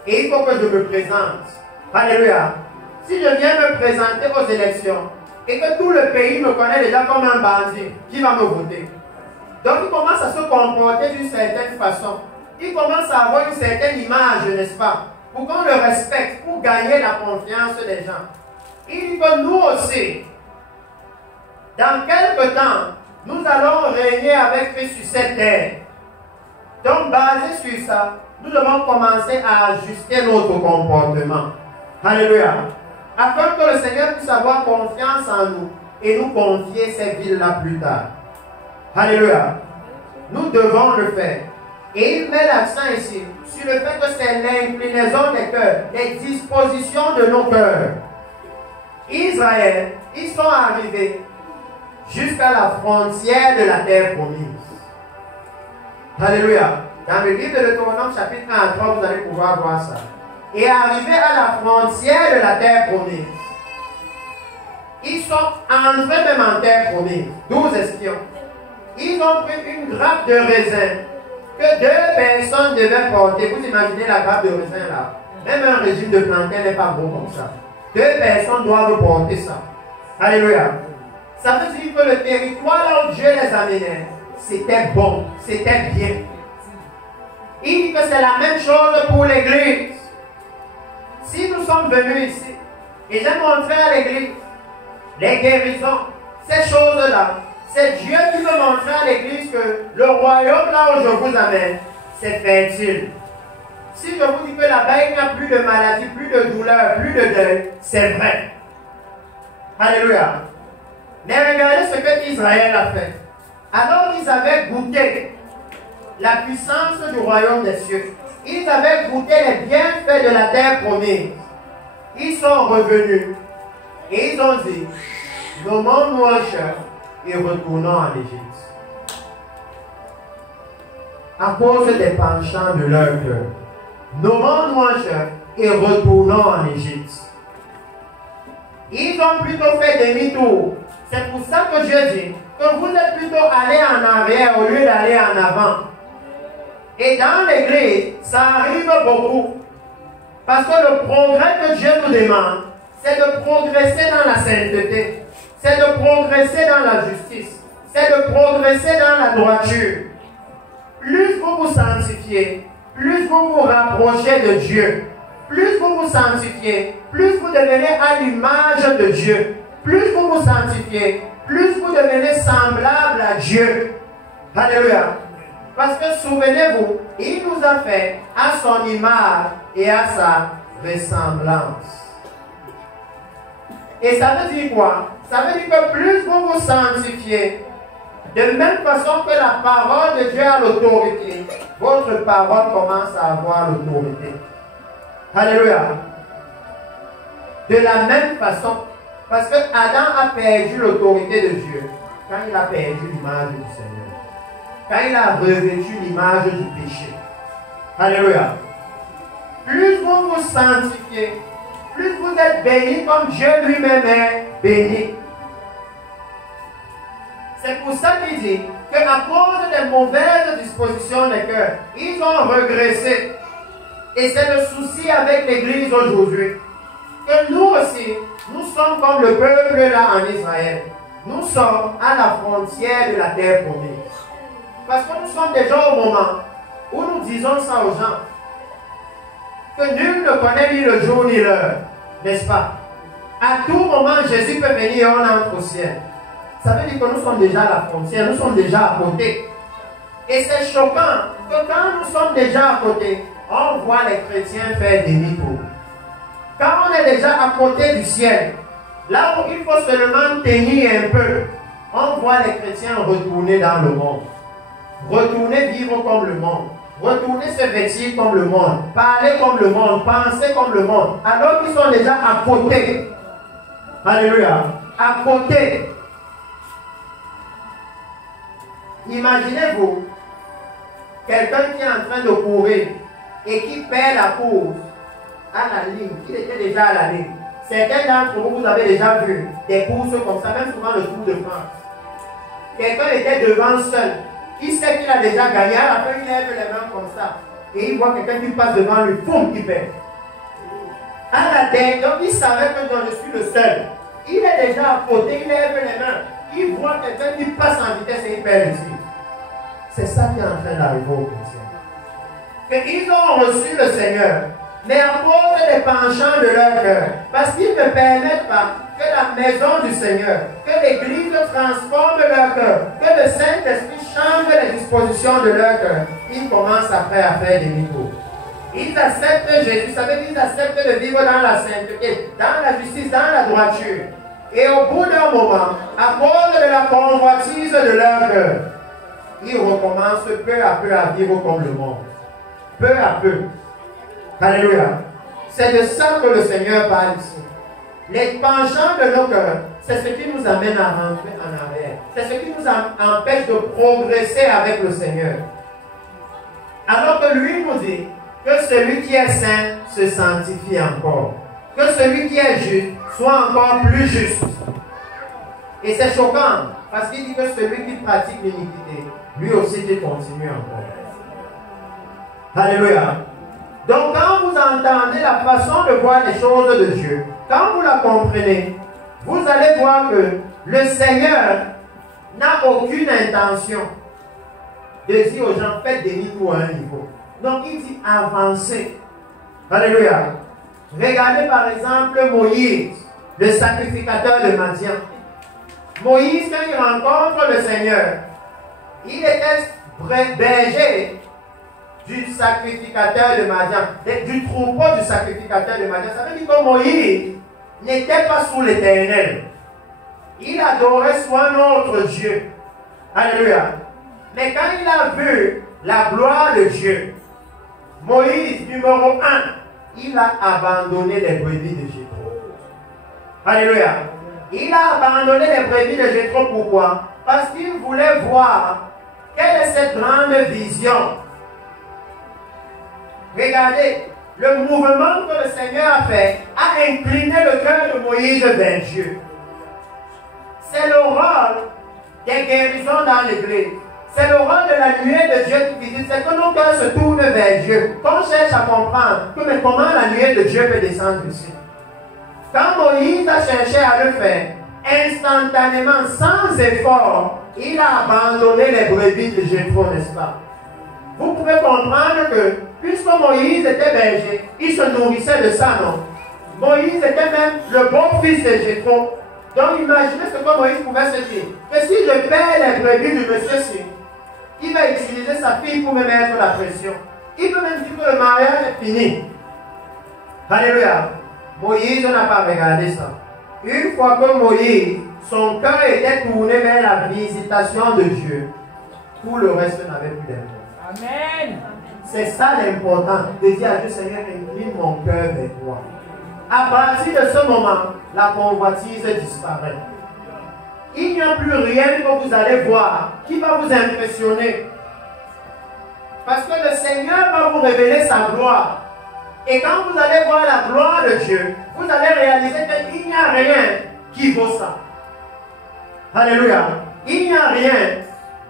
et il faut que je me présente. Alléluia. Si je viens me présenter aux élections et que tout le pays me connaît déjà comme un bandit, qui va me voter? Donc il commence à se comporter d'une certaine façon. Il commence à avoir une certaine image, n'est-ce pas? Pour qu'on le respecte, pour gagner la confiance des gens. Il dit que nous aussi, dans quelque temps, nous allons régner avec Christ sur cette terre. Donc, basé sur ça, nous devons commencer à ajuster notre comportement. Alléluia. Afin que le Seigneur puisse avoir confiance en nous et nous confier cette ville-là plus tard. Alléluia. Nous devons le faire. Et il met l'accent ici sur le fait que c'est l'inclinaison des cœurs, les dispositions de nos cœurs. Israël, ils sont arrivés jusqu'à la frontière de la terre promise. Alléluia. Dans le livre de Deutéronome chapitre 1 à 3, vous allez pouvoir voir ça. Et arrivés à la frontière de la terre promise, ils sont entrés même en terre promise. 12 espions. Ils ont pris une grappe de raisin que 2 personnes devaient porter. Vous imaginez la grappe de raisin là. Même un régime de plantain n'est pas bon comme ça. 2 personnes doivent porter ça. Alléluia. Ça veut dire que le territoire là où Dieu les amenait, c'était bon, c'était bien. Il dit que c'est la même chose pour l'église. Si nous sommes venus ici, et j'ai montré à l'église les guérisons, ces choses-là, c'est Dieu qui veut montrer à l'église que le royaume là où je vous amène, c'est fertile. Si je vous dis que là-bas il n'y a plus de maladie, plus de douleur, plus de deuil, c'est vrai. Alléluia. Mais regardez ce que Israël a fait. Alors qu'ils avaient goûté la puissance du royaume des cieux, ils avaient goûté les bienfaits de la terre promise, ils sont revenus et ils ont dit, nommons-nous un chef et retournons en Égypte. À cause des penchants de leur cœur, nommons-nous un chef et retournons en Égypte. Ils ont plutôt fait demi-tour. C'est pour ça que Dieu dit que vous êtes plutôt allés en arrière au lieu d'aller en avant. Et dans l'église, ça arrive beaucoup. Parce que le progrès que Dieu nous demande, c'est de progresser dans la sainteté, c'est de progresser dans la justice, c'est de progresser dans la droiture. Plus vous vous sanctifiez, plus vous vous rapprochez de Dieu, plus vous vous sanctifiez, plus vous devenez à l'image de Dieu, plus vous vous sanctifiez, plus vous devenez semblable à Dieu. Alléluia. Parce que souvenez-vous, il nous a fait à son image et à sa ressemblance. Et ça veut dire quoi? Ça veut dire que plus vous vous sanctifiez, de même façon que la parole de Dieu a l'autorité, votre parole commence à avoir l'autorité. Alléluia. De la même façon, parce que Adam a perdu l'autorité de Dieu quand il a perdu l'image du Seigneur, quand il a revêtu l'image du péché. Alléluia. Plus vous vous sanctifiez, plus vous êtes bénis comme Dieu lui-même est béni. C'est pour ça qu'il dit qu'à cause des mauvaises dispositions des cœurs, ils ont régressé. Et c'est le souci avec l'Église aujourd'hui. Que nous aussi, nous sommes comme le peuple là en Israël. Nous sommes à la frontière de la terre promise. Parce que nous sommes déjà au moment où nous disons ça aux gens. Que nul ne connaît ni le jour ni l'heure. N'est-ce pas? À tout moment, Jésus peut venir et on entre au ciel. Ça veut dire que nous sommes déjà à la frontière, nous sommes déjà à côté. Et c'est choquant que quand nous sommes déjà à côté, on voit les chrétiens faire demi-tour. Quand on est déjà à côté du ciel, là où il faut seulement tenir un peu, on voit les chrétiens retourner dans le monde. Retourner vivre comme le monde. Retourner se vêtir comme le monde. Parler comme le monde. Penser comme le monde. Alors qu'ils sont déjà à côté. Alléluia. À côté. Imaginez-vous quelqu'un qui est en train de courir et qui perd la course à la ligne, qui était déjà à la ligne. Certains d'entre vous, vous avez déjà vu des courses comme ça, même souvent le Tour de France. Quelqu'un était devant seul. Il sait qu'il a déjà gagné, à la fin il lève les mains comme ça. Et il voit quelqu'un qui passe devant lui, boum, qui perd. À la tête, donc il savait que je suis le seul. Il est déjà à côté, il lève les mains. Il voit quelqu'un qui passe en vitesse et il perd ici. C'est ça qui est en train d'arriver au chrétiens. Ils ont reçu le Seigneur, mais à cause des penchants de leur cœur, parce qu'ils ne permettent pas que la maison du Seigneur, que l'Église transforme leur cœur, que le Saint-Esprit change les dispositions de leur cœur, ils commencent après à faire demi-tour. Ils acceptent Jésus, vous savez qu'ils acceptent de vivre dans la sainteté, dans la justice, dans la droiture. Et au bout d'un moment, à cause de la convoitise de leur cœur, ils recommencent peu à peu à vivre comme le monde. Peu à peu. Alléluia. C'est de ça que le Seigneur parle ici. Les penchants de nos cœurs, c'est ce qui nous amène à rentrer en arrière. C'est ce qui nous empêche de progresser avec le Seigneur. Alors que lui nous dit que celui qui est saint se sanctifie encore. Que celui qui est juste soit encore plus juste. Et c'est choquant, parce qu'il dit que celui qui pratique l'iniquité, lui aussi qui continue encore. Alléluia. Donc quand vous entendez la façon de voir les choses de Dieu, quand vous la comprenez, vous allez voir que le Seigneur n'a aucune intention de dire aux gens, faites demi-tour à un niveau. Donc il dit avancez. Alléluia. Regardez par exemple Moïse, le sacrificateur de Madian. Moïse, quand il rencontre le Seigneur, il était berger du sacrificateur de Madian, du troupeau du sacrificateur de Madian. Ça veut dire que Moïse n'était pas sous l'Éternel. Il adorait soit un autre Dieu. Alléluia. Mais quand il a vu la gloire de Dieu, Moïse, numéro 1, il a abandonné les brebis de Jéthro. Alléluia. Il a abandonné les brebis de Jéthro. Pourquoi? Parce qu'il voulait voir quelle est cette grande vision. Regardez, le mouvement que le Seigneur a fait a incliné le cœur de Moïse vers Dieu. C'est le rôle des guérisons dans l'église. C'est le rôle de la nuée de Dieu qui visite, c'est que nos cœurs se tournent vers Dieu. Qu'on cherche à comprendre que mais comment la nuée de Dieu peut descendre ici. Quand Moïse a cherché à le faire, instantanément, sans effort, il a abandonné les brebis de Jéthro, n'est-ce pas? Vous pouvez comprendre que, puisque Moïse était berger, il se nourrissait de ça, non? Moïse était même le beau-fils de Jéthro. Donc imaginez ce que Moïse pouvait se dire. Que si je perds les brebis du monsieur-ci, il va utiliser sa fille pour me mettre la pression. Il peut même dire que le mariage est fini. Alléluia. Moïse n'a pas regardé ça. Une fois que Moïse, son cœur était tourné vers la visitation de Dieu, tout le reste n'avait plus d'importance. Amen. C'est ça l'important, de dire à Dieu, Seigneur, incline mon cœur vers toi. À partir de ce moment, la convoitise disparaît. Il n'y a plus rien que vous allez voir qui va vous impressionner. Parce que le Seigneur va vous révéler sa gloire. Et quand vous allez voir la gloire de Dieu, vous allez réaliser qu'il n'y a rien qui vaut ça. Alléluia. Il n'y a rien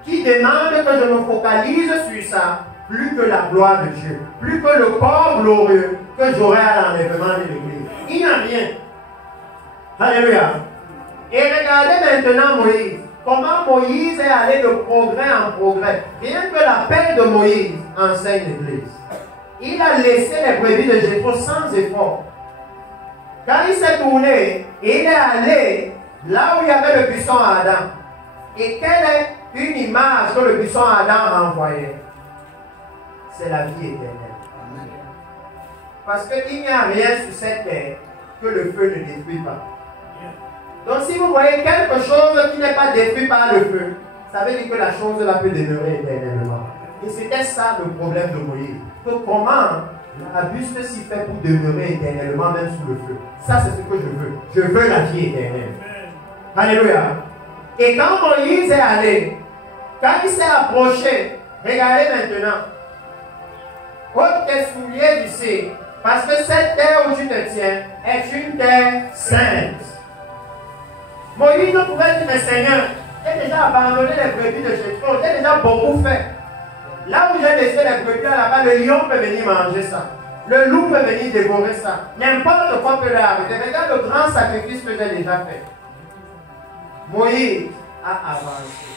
qui demande que je me focalise sur ça, plus que la gloire de Dieu, plus que le corps glorieux que j'aurai à l'enlèvement de l'Église. Il n'y a rien. Alléluia. Et regardez maintenant Moïse. Comment Moïse est allé de progrès en progrès. Rien que l'appel de Moïse enseigne l'Église. Il a laissé les brebis de Jéthro sans effort. Quand il s'est tourné, il est allé là où il y avait le buisson à Adam. Et quelle est une image que le buisson à Adam renvoyait? C'est la vie éternelle. Parce qu'il n'y a rien sur cette terre que le feu ne détruit pas. Donc si vous voyez quelque chose qui n'est pas détruit par le feu, ça veut dire que la chose là peut demeurer éternellement. Et c'était ça le problème de Moïse. Que comment la buste s'y fait pour demeurer éternellement même sous le feu. Ça c'est ce que je veux. Je veux la vie éternelle. Alléluia. Et quand Moïse est allé, quand il s'est approché, regardez maintenant. Ôte tes souliers d'ici. Parce que cette terre où tu te tiens est une terre sainte. Moïse ne pouvait dire, mais Seigneur, j'ai déjà abandonné les brebis de Jéthro, j'ai déjà beaucoup fait. Là où j'ai laissé les brebis là-bas, le lion peut venir manger ça. Le loup peut venir dévorer ça. N'importe quoi peut leur arriver. Regarde le grand sacrifice que j'ai déjà fait. Moïse a avancé.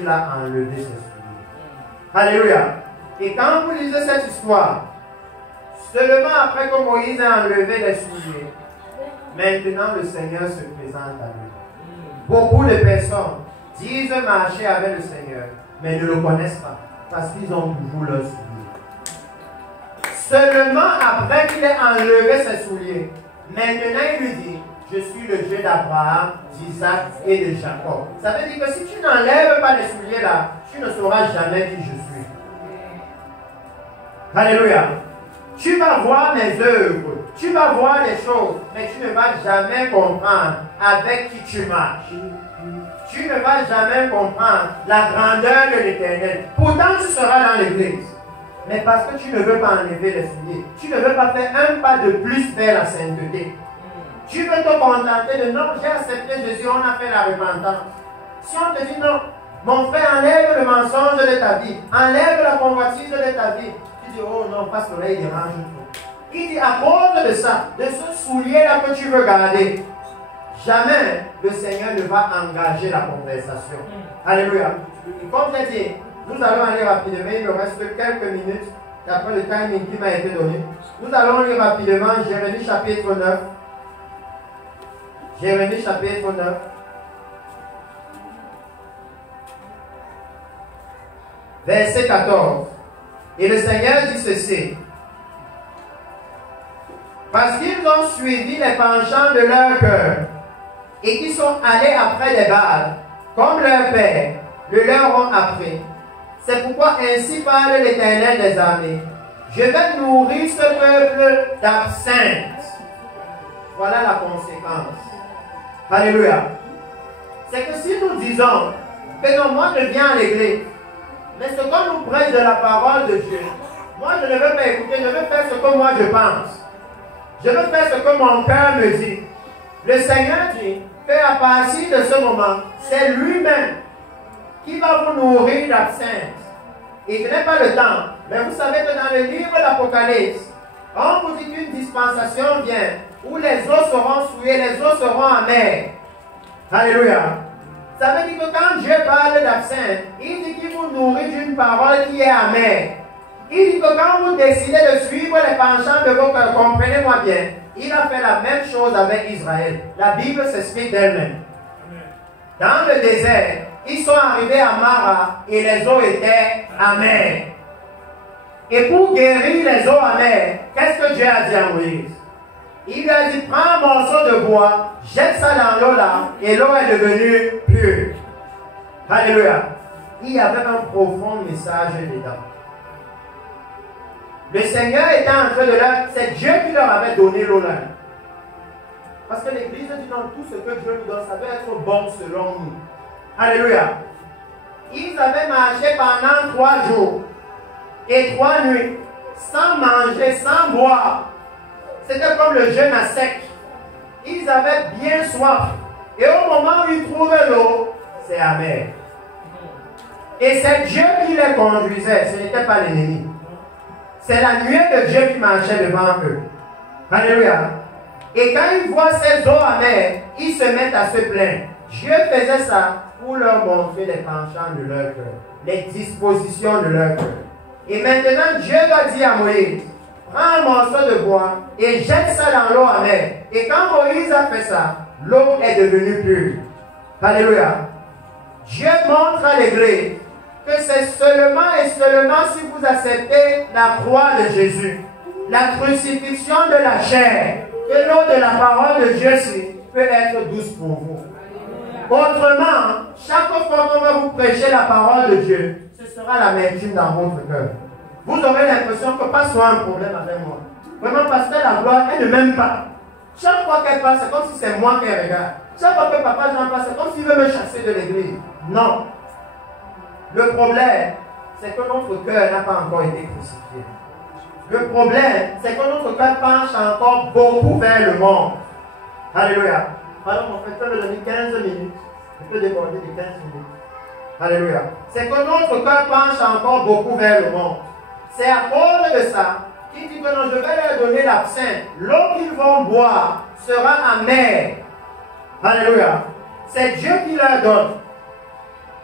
Il a enlevé ses souliers. Alléluia. Et quand vous lisez cette histoire, seulement après que Moïse a enlevé les souliers, maintenant le Seigneur se présente à lui. Beaucoup de personnes disent marcher avec le Seigneur, mais ne le connaissent pas, parce qu'ils ont toujours leurs souliers. Seulement après qu'il ait enlevé ses souliers, maintenant il lui dit, je suis le Dieu d'Abraham, d'Isaac et de Jacob. Ça veut dire que si tu n'enlèves pas les souliers là, tu ne sauras jamais qui je suis. Alléluia. Tu vas voir mes œuvres, tu vas voir les choses, mais tu ne vas jamais comprendre avec qui tu marches. Tu ne vas jamais comprendre la grandeur de l'Éternel. Pourtant, tu seras dans l'église. Mais parce que tu ne veux pas enlever les souliers, tu ne veux pas faire un pas de plus vers la sainteté. Tu veux te contenter de non, j'ai accepté Jésus, on a fait la repentance. Si on te dit non, mon frère, enlève le mensonge de ta vie, enlève la convoitise de ta vie. Tu dis, oh non, parce que là, il dérange trop. Il dit, à cause de ça, de ce soulier-là que tu veux garder, jamais le Seigneur ne va engager la conversation. Alléluia. Et comme j'ai dit, nous allons aller rapidement, il me reste quelques minutes, d'après le timing qui m'a été donné. Nous allons lire rapidement Jérémie chapitre 9. Jérémie chapitre 9. Verset 14. Et le Seigneur dit ceci. Parce qu'ils ont suivi les penchants de leur cœur et qui sont allés après les Baals, comme leur père le leur ont appris. C'est pourquoi ainsi parle l'Éternel des armées. Je vais nourrir ce peuple d'absinthe. Voilà la conséquence. Alléluia. C'est que si nous disons que non, moi je viens à l'église, mais ce qu'on nous prêche de la parole de Dieu, moi je ne veux pas écouter, je veux faire ce que moi je pense. Je veux faire ce que mon cœur me dit. Le Seigneur dit qu'à partir de ce moment, c'est lui-même qui va vous nourrir d'absinthe. Et je n'ai pas le temps, mais vous savez que dans le livre d'Apocalypse, on vous dit qu'une dispensation vient où les eaux seront souillées, les eaux seront amères. Alléluia. Ça veut dire que quand Dieu parle d'absinthe, il dit qu'il vous nourrit d'une parole qui est amère. Il dit que quand vous décidez de suivre les penchants de vos cœurs, comprenez-moi bien, il a fait la même chose avec Israël. La Bible s'explique d'elle-même. Dans le désert, ils sont arrivés à Mara et les eaux étaient amères. Et pour guérir les eaux amères, qu'est-ce que Dieu a dit à Moïse? Il lui a dit, prends un morceau de bois, jette ça dans l'eau là, et l'eau est devenue pure. Alléluia. Il y avait un profond message dedans. Le Seigneur était en train de leur... C'est Dieu qui leur avait donné l'eau là. Parce que l'Église dit non, tout ce que Dieu nous donne, ça doit être bon selon nous. Alléluia. Ils avaient marché pendant 3 jours et 3 nuits, sans manger, sans boire. C'était comme le jeûne à sec. Ils avaient bien soif. Et au moment où ils trouvent l'eau, c'est amer. Et c'est Dieu qui les conduisait, ce n'était pas l'ennemi. C'est la nuée de Dieu qui marchait devant eux. Alléluia. Et quand ils voient ces eaux amères, ils se mettent à se plaindre. Dieu faisait ça pour leur montrer les penchants de leur cœur, les dispositions de leur cœur. Et maintenant, Dieu va dire à Moïse, prends un morceau de bois et jette ça dans l'eau amère. Et quand Moïse a fait ça, l'eau est devenue pure. Alléluia. Dieu montre à l'Église que c'est seulement et seulement si vous acceptez la croix de Jésus, la crucifixion de la chair, que l'eau de la parole de Dieu peut être douce pour vous. Autrement, chaque fois qu'on va vous prêcher la parole de Dieu, ce sera l'amertume dans votre cœur. Vous aurez l'impression que pas soit un problème avec moi. Vraiment, parce que la gloire, elle ne m'aime pas. Chaque fois qu'elle passe, c'est comme si c'est moi qu'elle regarde. Chaque fois que papa Jean passe, c'est comme s'il veut me chasser de l'église. Non. Le problème, c'est que notre cœur n'a pas encore été crucifié. Le problème, c'est que notre cœur penche encore beaucoup vers le monde. Alléluia. Alors, mon frère, peut me donner 15 minutes. Je peux déborder de 15 minutes. Alléluia. C'est que notre cœur penche encore beaucoup vers le monde. C'est à cause de ça qu'il dit que non, je vais leur donner l'absinthe. L'eau qu'ils vont boire sera amère. Alléluia. C'est Dieu qui leur donne.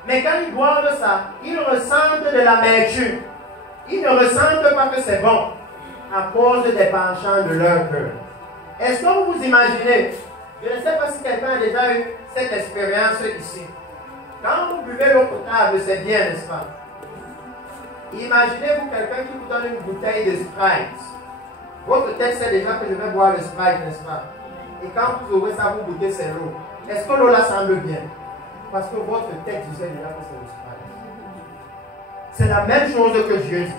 Mais quand ils boivent ça, ils ressentent de l'amertume. Ils ne ressentent pas que c'est bon à cause des penchants de leur cœur. Est-ce que vous vous imaginez? Je ne sais pas si quelqu'un a déjà eu cette expérience ici. Quand vous buvez l'eau potable, c'est bien, n'est-ce pas? Imaginez-vous quelqu'un qui vous donne une bouteille de Sprite. Votre tête sait déjà que je vais boire le Sprite, n'est-ce pas? Et quand vous ouvrez ça, vous goûtez, c'est l'eau. Est-ce que l'eau là semble bien? Parce que votre tête disait déjà que c'est le Sprite. C'est la même chose que Dieu dit.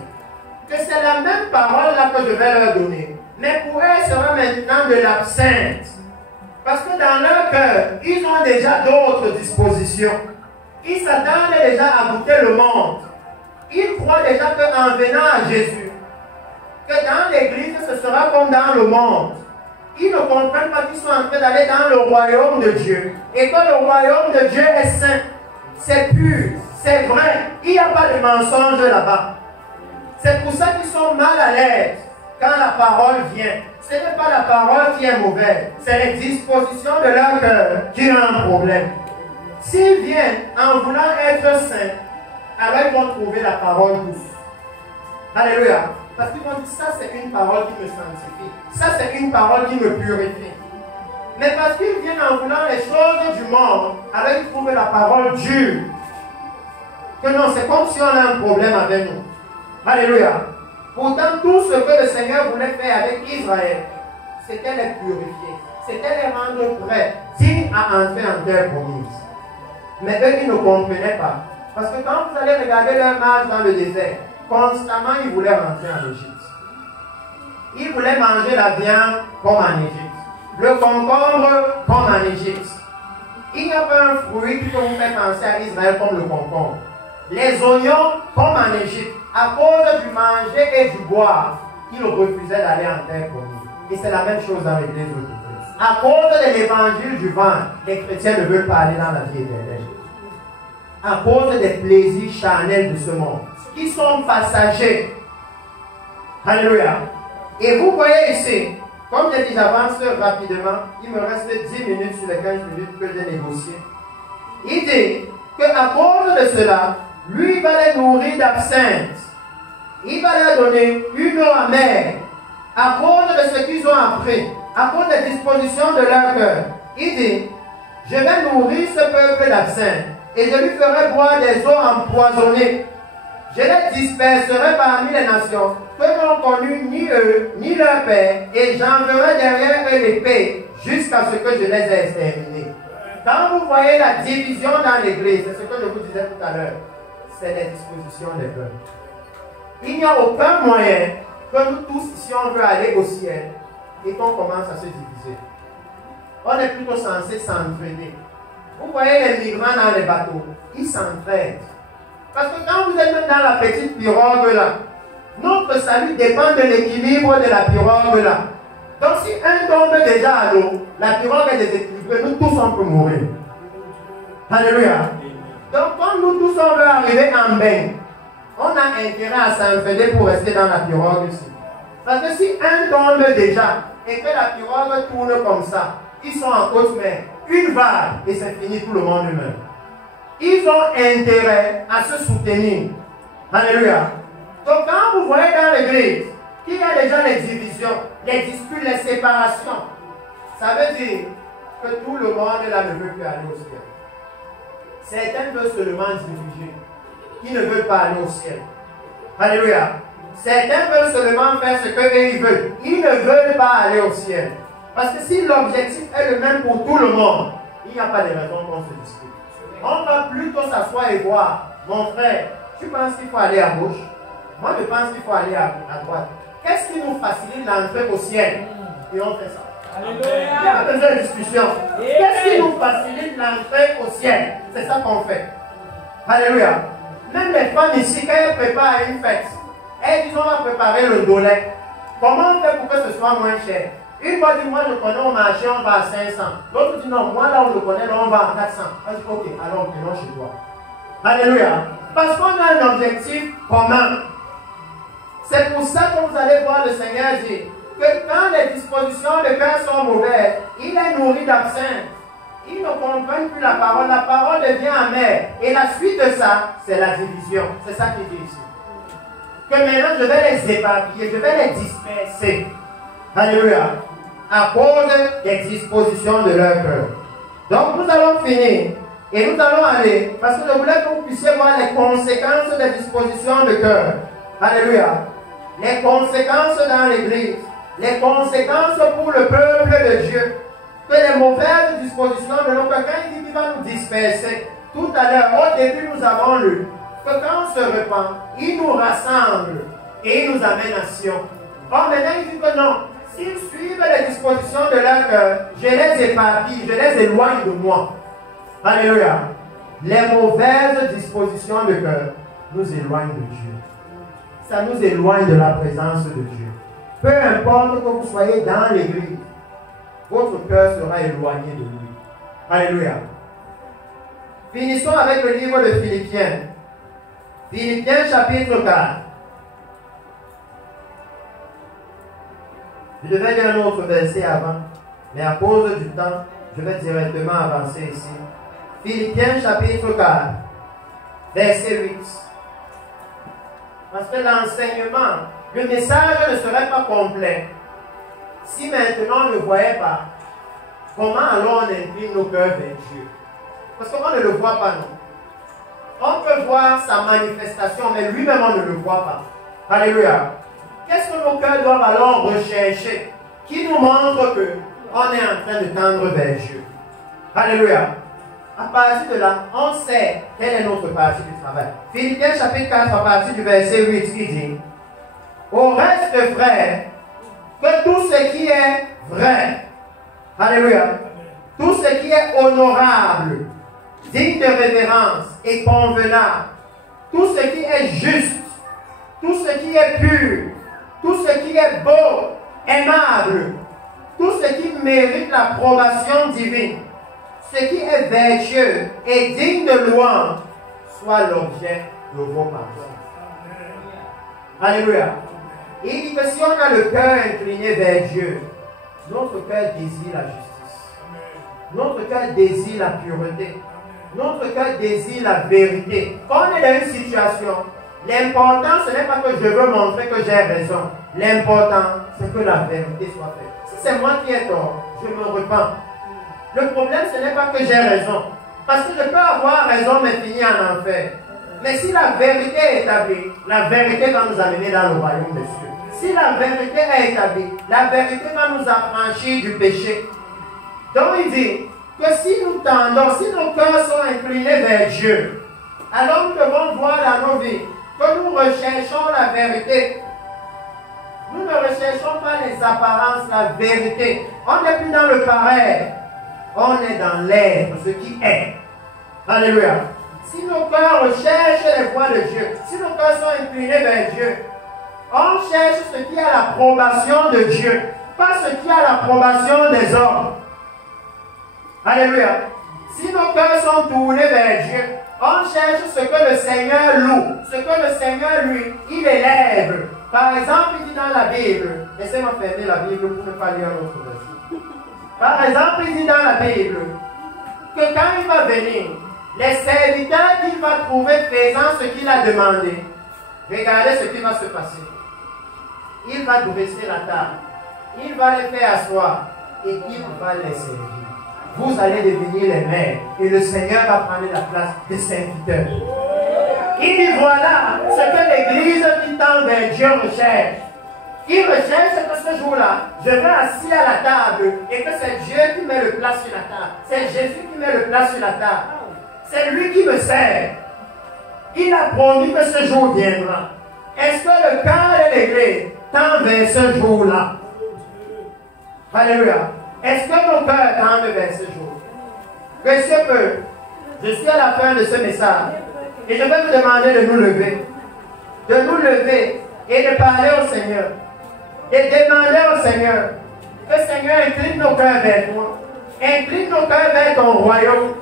Que c'est la même parole là que je vais leur donner. Mais pour eux, il sera maintenant de l'absinthe. Parce que dans leur cœur, ils ont déjà d'autres dispositions. Ils s'attendent déjà à goûter le monde. Ils croient déjà qu'en venant à Jésus, que dans l'église, ce sera comme dans le monde. Ils ne comprennent pas qu'ils sont en train d'aller dans le royaume de Dieu. Et que le royaume de Dieu est saint, c'est pur, c'est vrai. Il n'y a pas de mensonge là-bas. C'est pour ça qu'ils sont mal à l'aise quand la parole vient. Ce n'est pas la parole qui est mauvaise, c'est les dispositions de leur cœur qui ont un problème. S'ils viennent en voulant être saints, alors ils vont trouver la parole douce. Alléluia. Parce qu'ils vont dire, ça c'est une parole qui me sanctifie. Ça c'est une parole qui me purifie. Mais parce qu'ils viennent en voulant les choses du monde, alors ils trouvent la parole dure. Que non, c'est comme si on a un problème avec nous. Alléluia. Pourtant, tout ce que le Seigneur voulait faire avec Israël, c'était les purifier. C'était les rendre prêts, dignes à entrer en terre promise. Mais eux, ils ne comprenaient pas. Parce que quand vous allez regarder leur marche dans le désert, constamment, ils voulaient rentrer en Égypte. Ils voulaient manger la viande comme en Égypte. Le concombre comme en Égypte. Il n'y a pas un fruit qui peut vous faire penser à Israël comme le concombre. Les oignons comme en Égypte. À cause du manger et du boire, ils refusaient d'aller en terre promise. Et c'est la même chose dans l'église aujourd'hui. À cause de l'évangile du vent, les chrétiens ne veulent pas aller dans la vie éternelle. à cause des plaisirs charnels de ce monde, qui sont passagers. Alléluia. Et vous voyez ici, comme je dis, j'avance rapidement, il me reste 10 minutes sur les 15 minutes que j'ai négociées. Il dit qu'à cause de cela, lui va les nourrir d'absinthe. Il va leur donner une eau amère à cause de ce qu'ils ont appris, à cause des dispositions de leur cœur. Il dit, je vais nourrir ce peuple d'absinthe et je lui ferai boire des eaux empoisonnées. Je les disperserai parmi les nations que n'ont connu ni eux, ni leur père, et j'enverrai derrière eux l'épée jusqu'à ce que je les ai exterminés. Quand vous voyez la division dans l'église, c'est ce que je vous disais tout à l'heure, c'est les dispositions des peuples. Il n'y a aucun moyen que nous tous, si on veut aller au ciel, et qu'on commence à se diviser. On est plutôt censé s'entraider. Vous voyez les migrants dans les bateaux, ils s'entraident. Parce que quand vous êtes dans la petite pirogue là, notre salut dépend de l'équilibre de la pirogue là. Donc si un tombe déjà à l'eau, la pirogue est déséquilibrée, nous tous on peut mourir. Alléluia. Donc quand nous tous on veut arriver en bain, on a intérêt à s'entraider pour rester dans la pirogue ici. Parce que si un tombe déjà et que la pirogue tourne comme ça, ils sont en haute mer, une vague et c'est fini, tout le monde meurt. Ils ont intérêt à se soutenir. Alléluia. Donc quand vous voyez dans l'église qu'il y a déjà les divisions, les disputes, les séparations, ça veut dire que tout le monde là ne veut plus aller au ciel. Certains veulent seulement diriger, qui ne veulent pas aller au ciel. Alléluia. Certains veulent seulement faire ce qu'ils veulent. Ils ne veulent pas aller au ciel. Parce que si l'objectif est le même pour tout le monde, il n'y a pas de raison qu'on se dispute. On va plutôt s'asseoir et voir, mon frère, tu penses qu'il faut aller à gauche? Moi, je pense qu'il faut aller à droite. Qu'est-ce qui nous facilite l'entrée au ciel? Et on fait ça. Alléluia. Il n'y a pas besoin de discussion. Qu'est-ce qui nous facilite l'entrée au ciel? C'est ça qu'on fait. Alléluia. Même les femmes ici, quand elles préparent une fête, elles disent on va préparer le dolet. Comment on fait pour que ce soit moins cher? Une fois dit, moi je connais au marché, on va à 500. L'autre dit, non, moi là où je connais, là, on va à 400. On dit, ok, alors prenons chez toi. Alléluia. Parce qu'on a un objectif commun. C'est pour ça que vous allez voir le Seigneur dire que quand les dispositions de cœur sont mauvaises, il est nourri d'absinthe. Ils ne comprennent plus la parole devient amère. Et la suite de ça, c'est la division. C'est ça qu'il dit ici. Que maintenant je vais les éparpiller, je vais les disperser. Alléluia. À cause des dispositions de leur cœur. Donc nous allons finir. Et nous allons aller, parce que je voulais que vous puissiez voir les conséquences des dispositions de cœur. Alléluia. Les conséquences dans l'église. Les conséquences pour le peuple de Dieu. Que les mauvaises dispositions de nos cœurs, quand il dit qu'il va nous disperser. Tout à l'heure, au début, nous avons lu que quand on se repent, il nous rassemble et il nous amène à Sion. Or maintenant, il dit que non. S'ils suivent les dispositions de leur cœur, je les éparpille, je les éloigne de moi. Alléluia. Les mauvaises dispositions de cœur nous éloignent de Dieu. Ça nous éloigne de la présence de Dieu. Peu importe que vous soyez dans l'église, votre cœur sera éloigné de lui. Alléluia. Finissons avec le livre de Philippiens. Philippiens chapitre 4. Je devais lire un autre verset avant, mais à cause du temps, je vais directement avancer ici. Philippiens chapitre 4, verset 8. Parce que l'enseignement, le message ne serait pas complet si maintenant on ne voyait pas comment alors on incline nos cœurs vers Dieu. Parce qu'on ne le voit pas, non. On peut voir sa manifestation, mais lui-même on ne le voit pas. Alléluia. Qu'est-ce que nos cœurs doivent alors rechercher? Qui nous montre qu'on est en train de tendre vers Dieu. Alléluia. À partir de là, on sait quelle est notre partie du travail. Philippiens chapitre 4, à partir du verset 8, il dit: au reste, frères, que tout ce qui est vrai, alléluia, tout ce qui est honorable, digne de révérence et convenable, tout ce qui est juste, tout ce qui est pur, tout ce qui est beau, aimable, tout ce qui mérite l'approbation divine, ce qui est vertueux et digne de louange, soit l'objet de vos pensées. Alléluia. Il dit que si on a le cœur incliné vers Dieu, notre cœur désire la justice. Notre cœur désire la pureté. Notre cœur désire la vérité. Quand on est dans une situation, l'important, ce n'est pas que je veux montrer que j'ai raison. L'important, c'est que la vérité soit faite. Si c'est moi qui ai tort, je me repens. Le problème, ce n'est pas que j'ai raison. Parce que je peux avoir raison, mais finir en enfer. Mais si la vérité est établie, la vérité va nous amener dans le royaume des cieux. Si la vérité est établie, la vérité va nous affranchir du péché. Donc il dit que si nous tendons, si nos cœurs sont inclinés vers Dieu, alors nous devons voir dans nos vies que nous recherchons la vérité. Nous ne recherchons pas les apparences, la vérité. On n'est plus dans le paraître, on est dans l'être, ce qui est. Alléluia. Si nos cœurs recherchent les voies de Dieu, si nos cœurs sont inclinés vers Dieu, on cherche ce qui a l'approbation de Dieu, pas ce qui a l'approbation des hommes. Alléluia. Si nos cœurs sont tournés vers Dieu, on cherche ce que le Seigneur loue, ce que le Seigneur, lui, il élève. Par exemple, il dit dans la Bible, laissez-moi fermer la Bible pour ne pas lire un autre verset. Par exemple, il dit dans la Bible que quand il va venir, les serviteurs qu'il va trouver faisant ce qu'il a demandé, regardez ce qui va se passer. Il va dresser la table, il va les faire asseoir et il va les servir. Vous allez devenir les maîtres et le Seigneur va prendre la place des serviteurs. Il dit voilà ce que l'Église qui tend vers Dieu recherche. Il recherche que ce jour-là, je vais assis à la table et que c'est Dieu qui met le plat sur la table. C'est Jésus qui met le plat sur la table. C'est lui qui me sert. Il a promis que ce jour viendra. Est-ce que le cœur de l'Église tend vers ce jour-là? Alléluia. Est-ce que nos cœurs tendent vers ce jour? Monsieur peu, je suis à la fin de ce message et je vais vous demander de nous lever. De nous lever et de parler au Seigneur. Et demander au Seigneur que Seigneur incline nos cœurs vers toi. Incline nos cœurs vers ton royaume.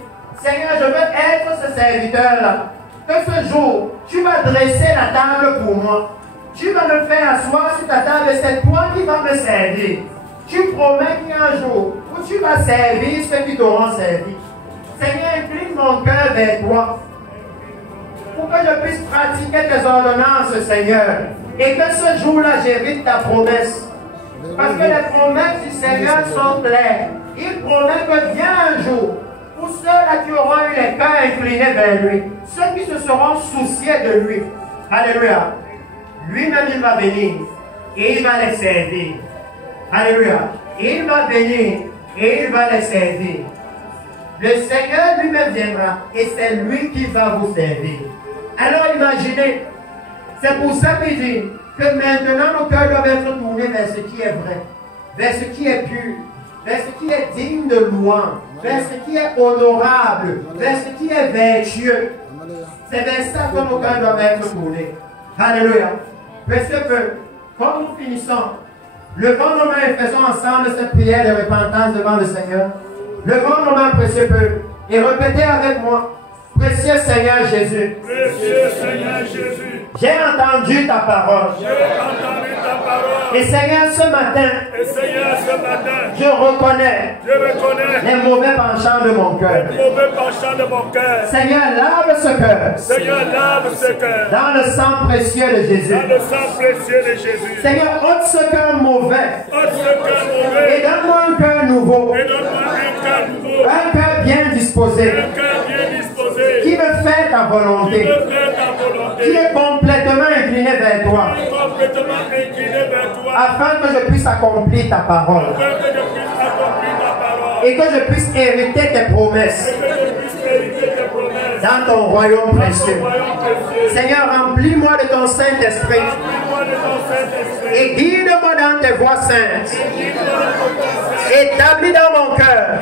Seigneur, je veux être ce serviteur-là. Que ce jour, tu vas dresser la table pour moi. Tu vas me faire asseoir sur ta table et c'est toi qui vas me servir. Tu promets qu'il y a un jour où tu vas servir ceux qui t'auront servi. Seigneur, incline mon cœur vers toi. Pour que je puisse pratiquer tes ordonnances, Seigneur. Et que ce jour-là, j'hérite ta promesse. Parce que les promesses du Seigneur sont claires. Il promet que vient un jour où ceux-là qui auront eu les cœurs inclinés vers lui, ceux qui se seront souciés de lui. Alléluia. Lui-même, il va venir et il va les servir. Alléluia. Il va venir et il va les servir. Le Seigneur lui-même viendra et c'est lui qui va vous servir. Alors imaginez, c'est pour ça qu'il dit que maintenant nos cœurs doivent être tournés vers ce qui est vrai, vers ce qui est pur, vers ce qui est digne de louange, vers ce qui est honorable, vers ce qui est vertueux. C'est vers ça que nos cœurs doivent être tournés. Alléluia. Précieux peu, quand nous finissons, levons nos mains et faisons ensemble cette prière de repentance devant le Seigneur. Levons nos mains, précieux peu, et répétez avec moi. Précieux Seigneur Jésus. Précieux Seigneur Jésus. J'ai entendu ta parole. J'ai entendu ta parole. Et Seigneur, ce matin, je reconnais les mauvais penchants de mon cœur. Seigneur, lave ce cœur. Seigneur, lave ce cœur. Dans le sang précieux de Jésus. Dans le sang précieux de Jésus. Seigneur, ôte ce cœur mauvais. Ôte ce cœur mauvais. Et donne-moi un cœur nouveau. Et donne-moi un cœur nouveau. Un cœur bien disposé. Un cœur bien disposé. Qui me fait ta volonté. Qui me fait ta volonté. Qui est complètement incliné vers toi. Qui est complètement incliné vers toi. Afin que je puisse accomplir ta parole. Afin que je puisse accomplir ta parole. Et que je puisse hériter tes promesses. Et que je puisse hériter tes promesses. Dans ton royaume précieux. Seigneur, remplis-moi de ton Saint-Esprit. Et guide-moi dans tes voies saintes. Établis dans mon cœur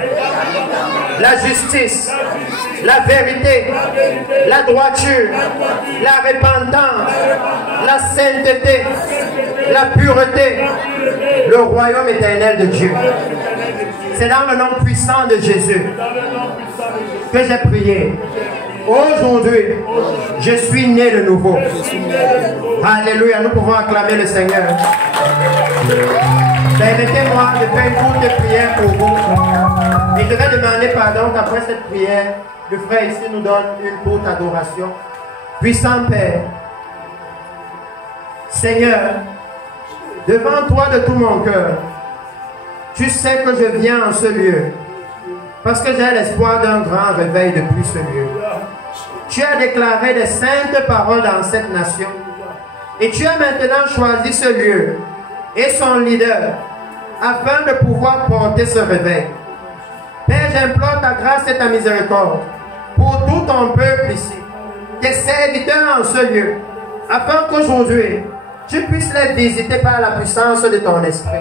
la justice, la vérité, la droiture, la repentance, la sainteté, la pureté, le royaume éternel de Dieu. C'est dans le nom puissant de Jésus que j'ai prié. Aujourd'hui, je suis né de nouveau. Alléluia, nous pouvons acclamer le Seigneur. Permettez-moi de faire une courte prière pour vous. Et je vais demander pardon qu'après cette prière, le frère ici nous donne une courte adoration. Puissant Père, Seigneur, devant toi de tout mon cœur, tu sais que je viens en ce lieu parce que j'ai l'espoir d'un grand réveil depuis ce lieu. Tu as déclaré des saintes paroles dans cette nation et tu as maintenant choisi ce lieu et son leader afin de pouvoir porter ce réveil. Père, j'implore ta grâce et ta miséricorde pour tout ton peuple ici, tes serviteurs en ce lieu, afin qu'aujourd'hui, tu puisses les visiter par la puissance de ton esprit.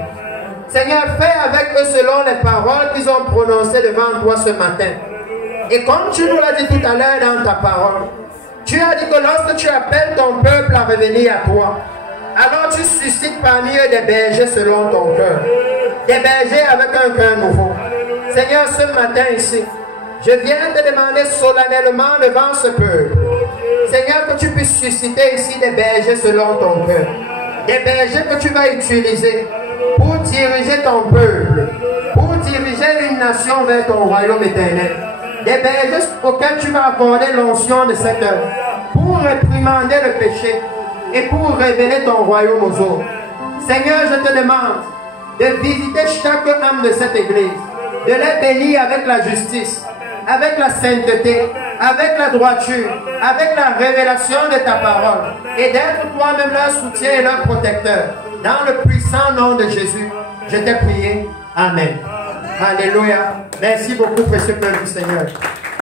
Seigneur, fais avec eux selon les paroles qu'ils ont prononcées devant toi ce matin. Et comme tu nous l'as dit tout à l'heure dans ta parole, tu as dit que lorsque tu appelles ton peuple à revenir à toi, alors tu suscites parmi eux des bergers selon ton cœur. Des bergers avec un cœur nouveau. Seigneur, ce matin ici, je viens te demander solennellement devant ce peuple, Seigneur, que tu puisses susciter ici des bergers selon ton cœur. Des bergers que tu vas utiliser pour diriger ton peuple, pour diriger une nation vers ton royaume éternel. Des bergers auxquels tu vas accorder l'onction de cette heure, pour réprimander le péché et pour révéler ton royaume aux autres. Seigneur, je te demande de visiter chaque âme de cette église, de les bénir avec la justice, avec la sainteté, avec la droiture, avec la révélation de ta parole, et d'être toi-même leur soutien et leur protecteur. Dans le puissant nom de Jésus, je t'ai prié. Amen. Alléluia. Merci beaucoup, précieux peuple du Seigneur.